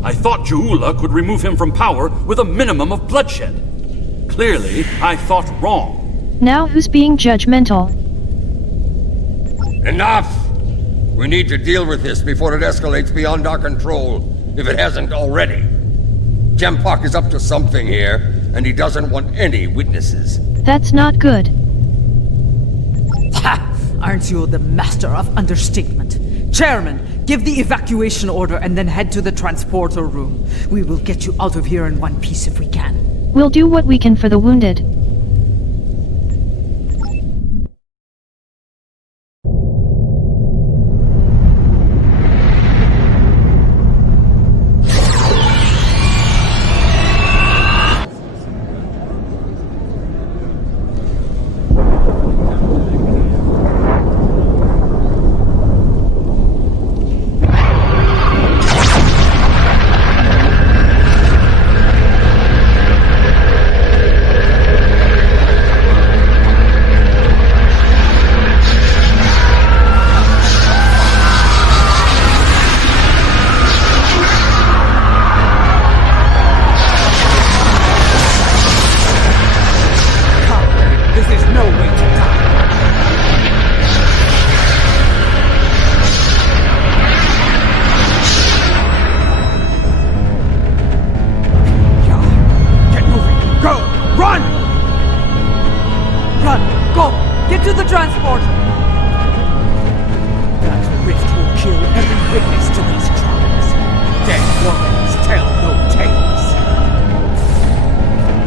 I thought Jayula could remove him from power with a minimum of bloodshed. Clearly, I thought wrong. Now who's being judgmental? Enough! We need to deal with this before it escalates beyond our control, if it hasn't already. Jempak is up to something here, and he doesn't want any witnesses. That's not good. Ha! Aren't you the master of understatement? Chairman, give the evacuation order and then head to the transporter room. We will get you out of here in one piece if we can. We'll do what we can for the wounded.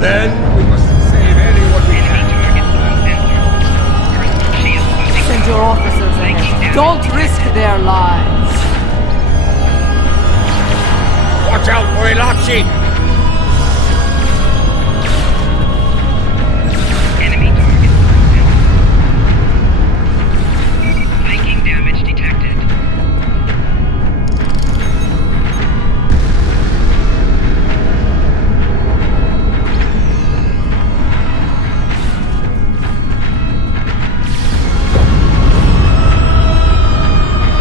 Then we must save anyone we can. Send your officers ahead. Don't risk their lives. Watch out for Ilachi! Enemy target. Flanking damage detected.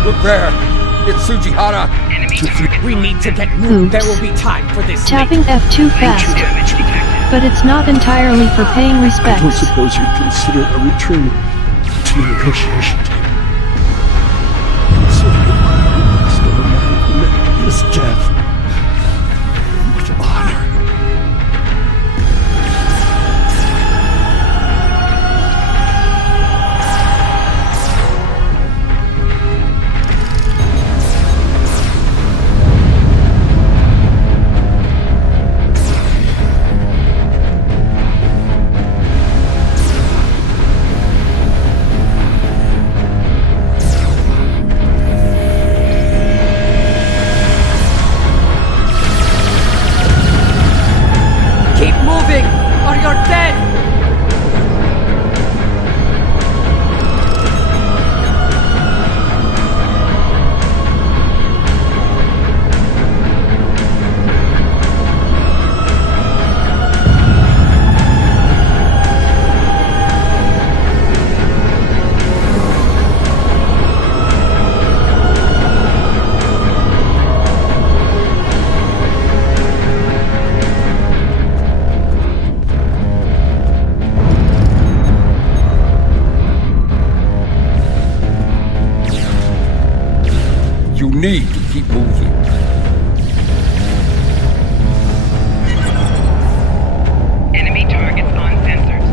Look there! It's Sujihara! We need to get moved. There will be time for this. Tapping F2 fast. But it's not entirely for paying I don't respects. suppose you'd consider a return to the negotiation table. Consider the last of a man who met his death with honor. Keep moving, or you're dead! You need to keep moving. Enemy targets on sensors.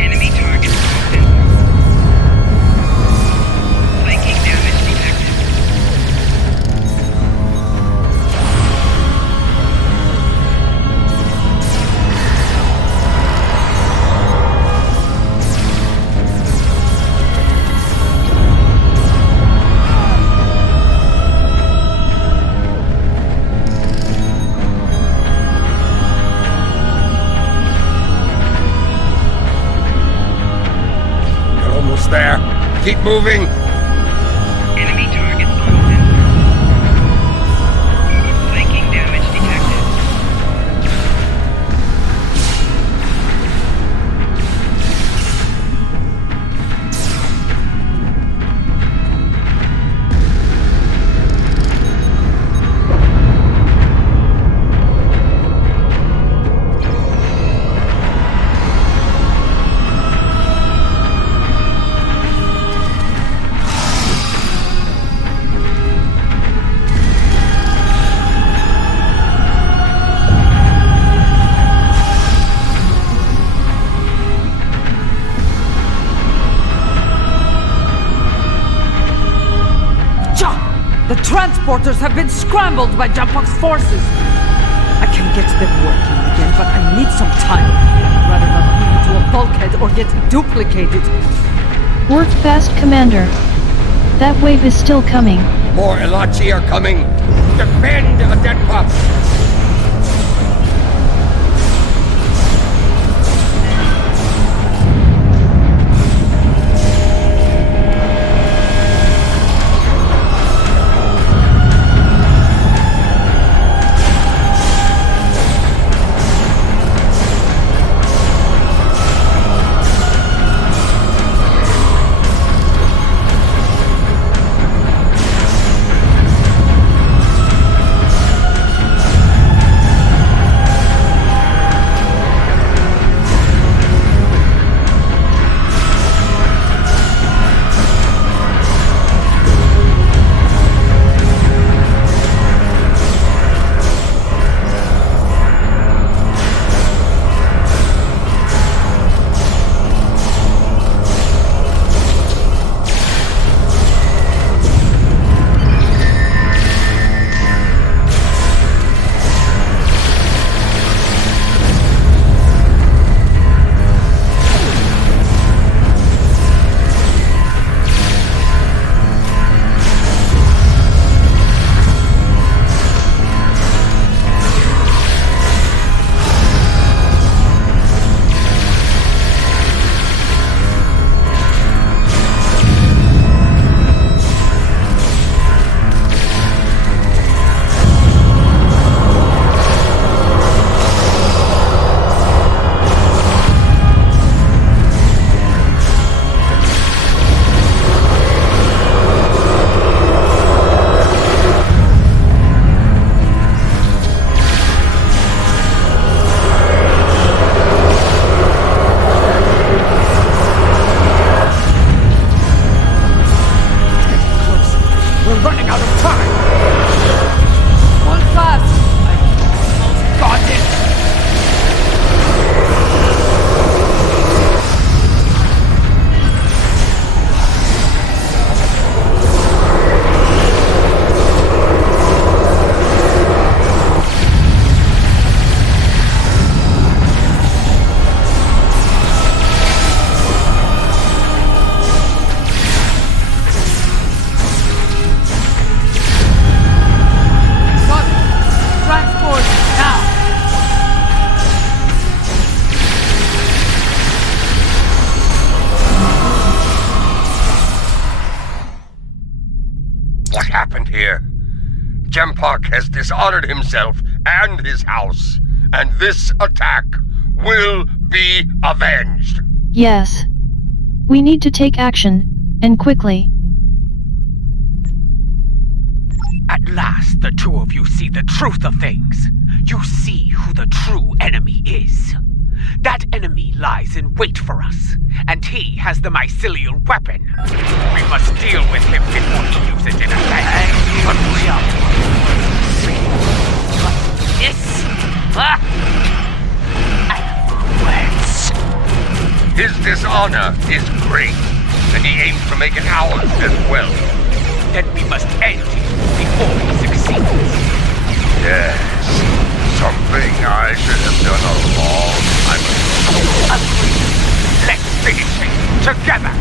Enemy targets on sensors. Flanking damage detected. You're almost there. Keep moving. Enemy targets on sensor. Flanking damage detected. The transporters have been scrambled by Jampok's forces. I can get them working again, but I need some time. I'd rather not beam into a bulkhead or get duplicated. Work fast, Commander. That wave is still coming. More Ilachi are coming. Defend a dead pup. running out of time! Hold fast! I almost got it! Jempark has dishonored himself and his house, and this attack will be avenged. Yes. We need to take action, and quickly. At last, the two of you see the truth of things. You see who the true enemy is. That enemy lies in wait for us, and he has the mycelial weapon. We must deal with him before he uses it in attack. But we are this? His dishonor is great, and he aims to make it ours as well. Then we must end him before he succeeds. Yes, something I should have done a long time ago. Agreed. Let's finish it together.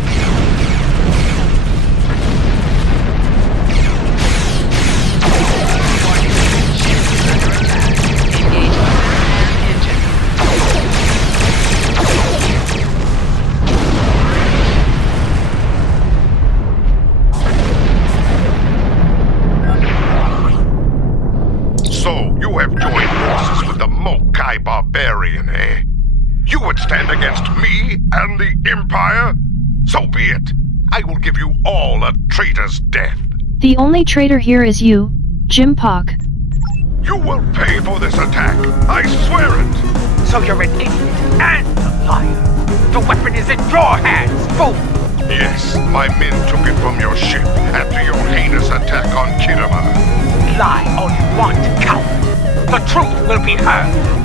So, you have joined forces with the Mokai barbarian, eh? You would stand against me and the Empire? So be it. I will give you all a traitor's death. The only traitor here is you, Jempark. You will pay for this attack. I swear it. So you're an idiot and a liar. The weapon is in your hands, fool. Yes, my men took it from your ship after your heinous attack on Kitama. Lie all you want, coward. The truth will be heard.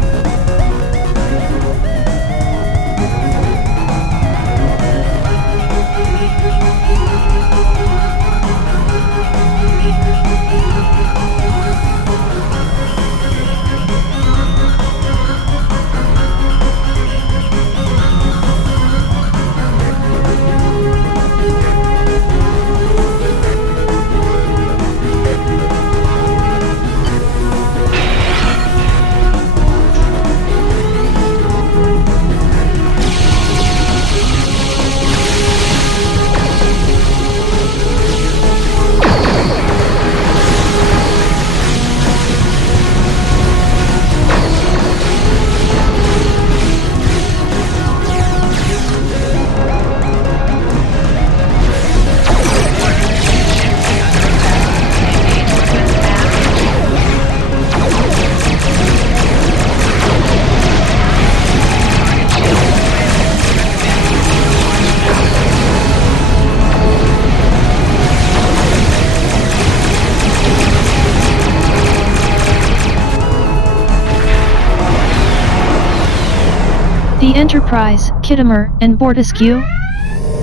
The Enterprise, Kittimer, and Bortiscu?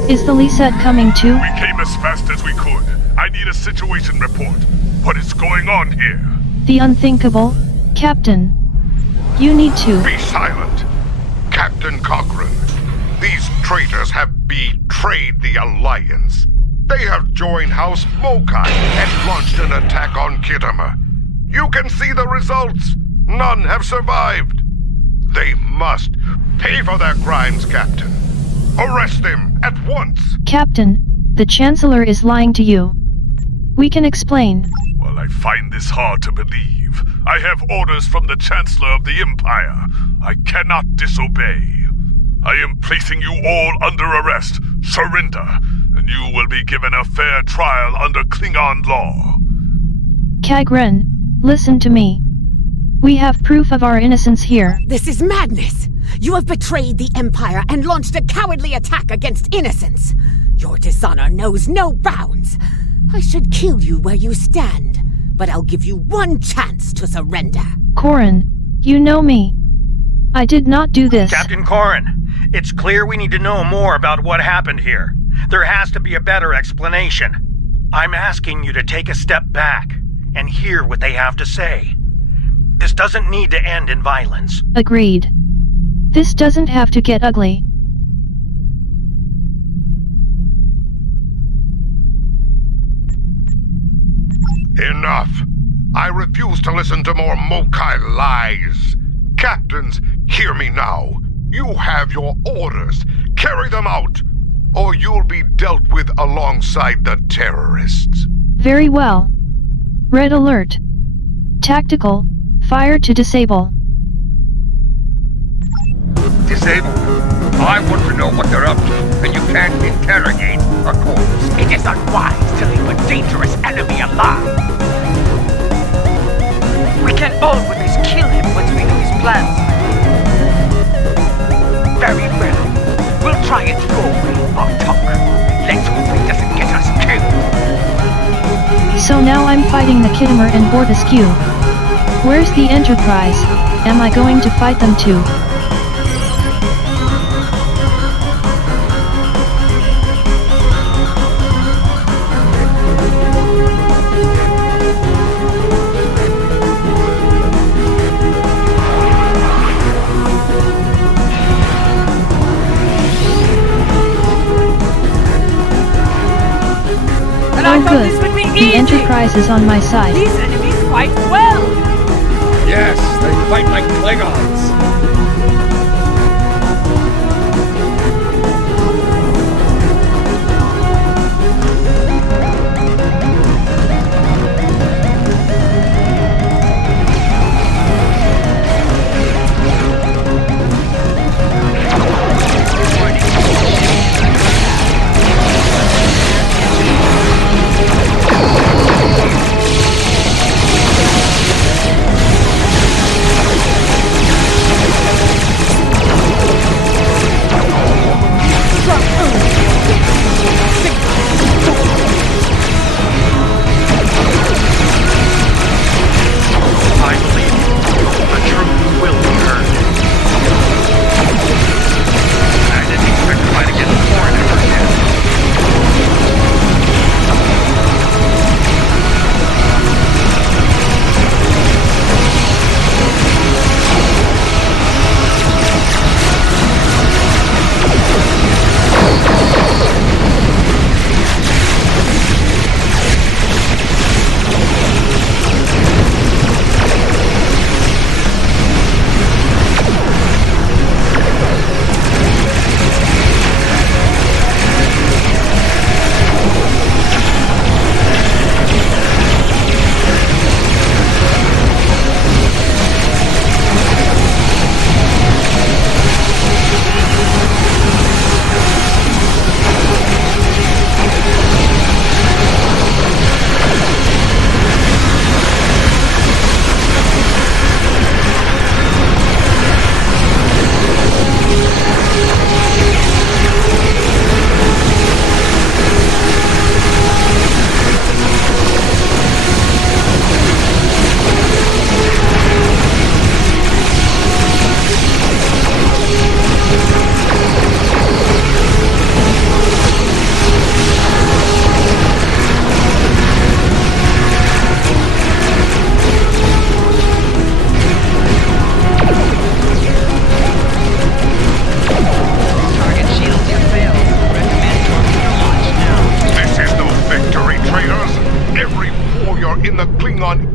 Is the Lisette coming too? We came as fast as we could. I need a situation report. What is going on here? The unthinkable, Captain. You need to... Be silent, Captain Cochrane. These traitors have betrayed the Alliance. They have joined House Mokai and launched an attack on Kittimer. You can see the results. None have survived. They must pay for their crimes, Captain. Arrest them at once. Captain, the Chancellor is lying to you. We can explain. Well, I find this hard to believe. I have orders from the Chancellor of the Empire. I cannot disobey. I am placing you all under arrest. Surrender, and you will be given a fair trial under Klingon law. Cagren, listen to me. We have proof of our innocence here. This is madness! You have betrayed the Empire and launched a cowardly attack against innocents. Your dishonor knows no bounds. I should kill you where you stand, but I'll give you one chance to surrender. Corin, you know me. I did not do this. Captain Corin, it's clear we need to know more about what happened here. There has to be a better explanation. I'm asking you to take a step back and hear what they have to say. This doesn't need to end in violence. Agreed. This doesn't have to get ugly. Enough! I refuse to listen to more Mokai lies. Captains, hear me now. You have your orders. Carry them out, or you'll be dealt with alongside the terrorists. Very well. Red alert. Tactical, fire to disable. Disable? I want to know what they're up to, and you can't interrogate a corpse. It is unwise to leave a dangerous enemy alive. We can always kill him once we know his plans. Very well. We'll try it your way, Bartok. Let's hope he doesn't get us killed. So now I'm fighting the Kittimer and Bortesque. Where's the Enterprise? Am I going to fight them too? Oh good, the Enterprise is on my side. These enemies fight well! Yes, they fight like Klingons.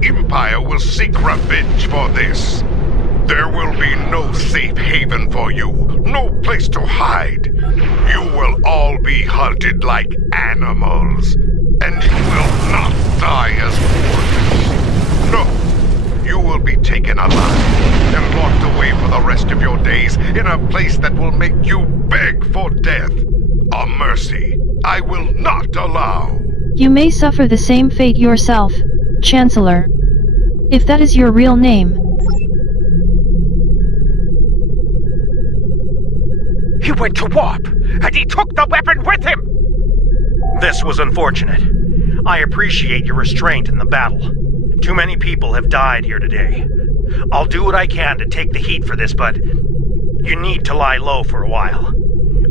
Empire will seek revenge for this. There will be no safe haven for you, no place to hide. You will all be hunted like animals, and you will not die as orphans. No, you will be taken alive and locked away for the rest of your days in a place that will make you beg for death. A mercy I will not allow. You may suffer the same fate yourself, Chancellor. If that is your real name. He went to warp, and he took the weapon with him! This was unfortunate. I appreciate your restraint in the battle. Too many people have died here today. I'll do what I can to take the heat for this, but you need to lie low for a while.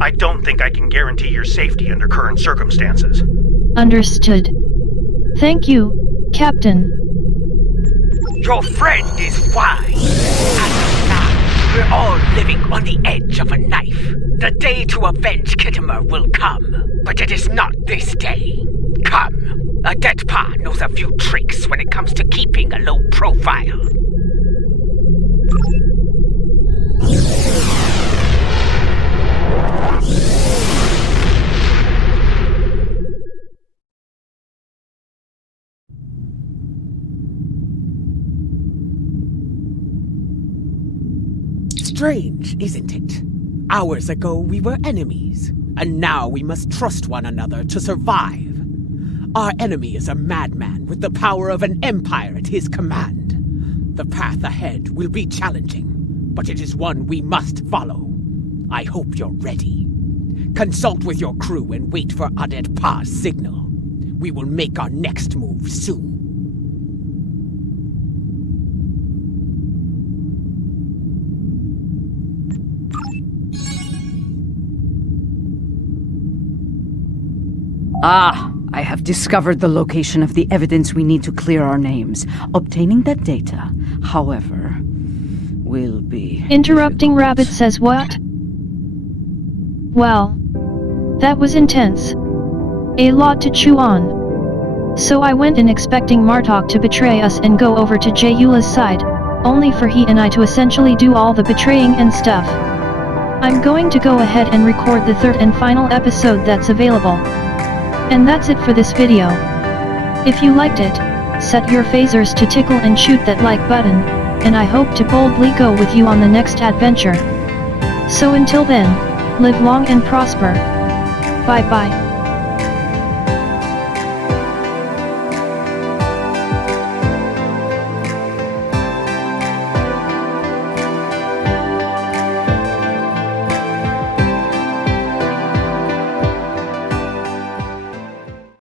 I don't think I can guarantee your safety under current circumstances. Understood. Thank you, Captain. Your friend is wise. As of now, we're all living on the edge of a knife. The day to avenge Kittimer will come, but it is not this day. Come, a dead pa knows a few tricks when it comes to keeping a low profile. Strange, isn't it? Hours ago we were enemies, and now we must trust one another to survive. Our enemy is a madman with the power of an empire at his command. The path ahead will be challenging, but it is one we must follow. I hope you're ready. Consult with your crew and wait for Adet Pa's signal. We will make our next move soon. Ah, I have discovered the location of the evidence we need to clear our names. Obtaining that data, however, will be... Interrupting Rabbit says what? Well, that was intense. A lot to chew on. So I went in expecting Martok to betray us and go over to Jayula's side, only for he and I to essentially do all the betraying and stuff. I'm going to go ahead and record the third and final episode that's available. And that's it for this video. If you liked it, set your phasers to tickle and shoot that like button, and I hope to boldly go with you on the next adventure. So until then, live long and prosper. Bye bye.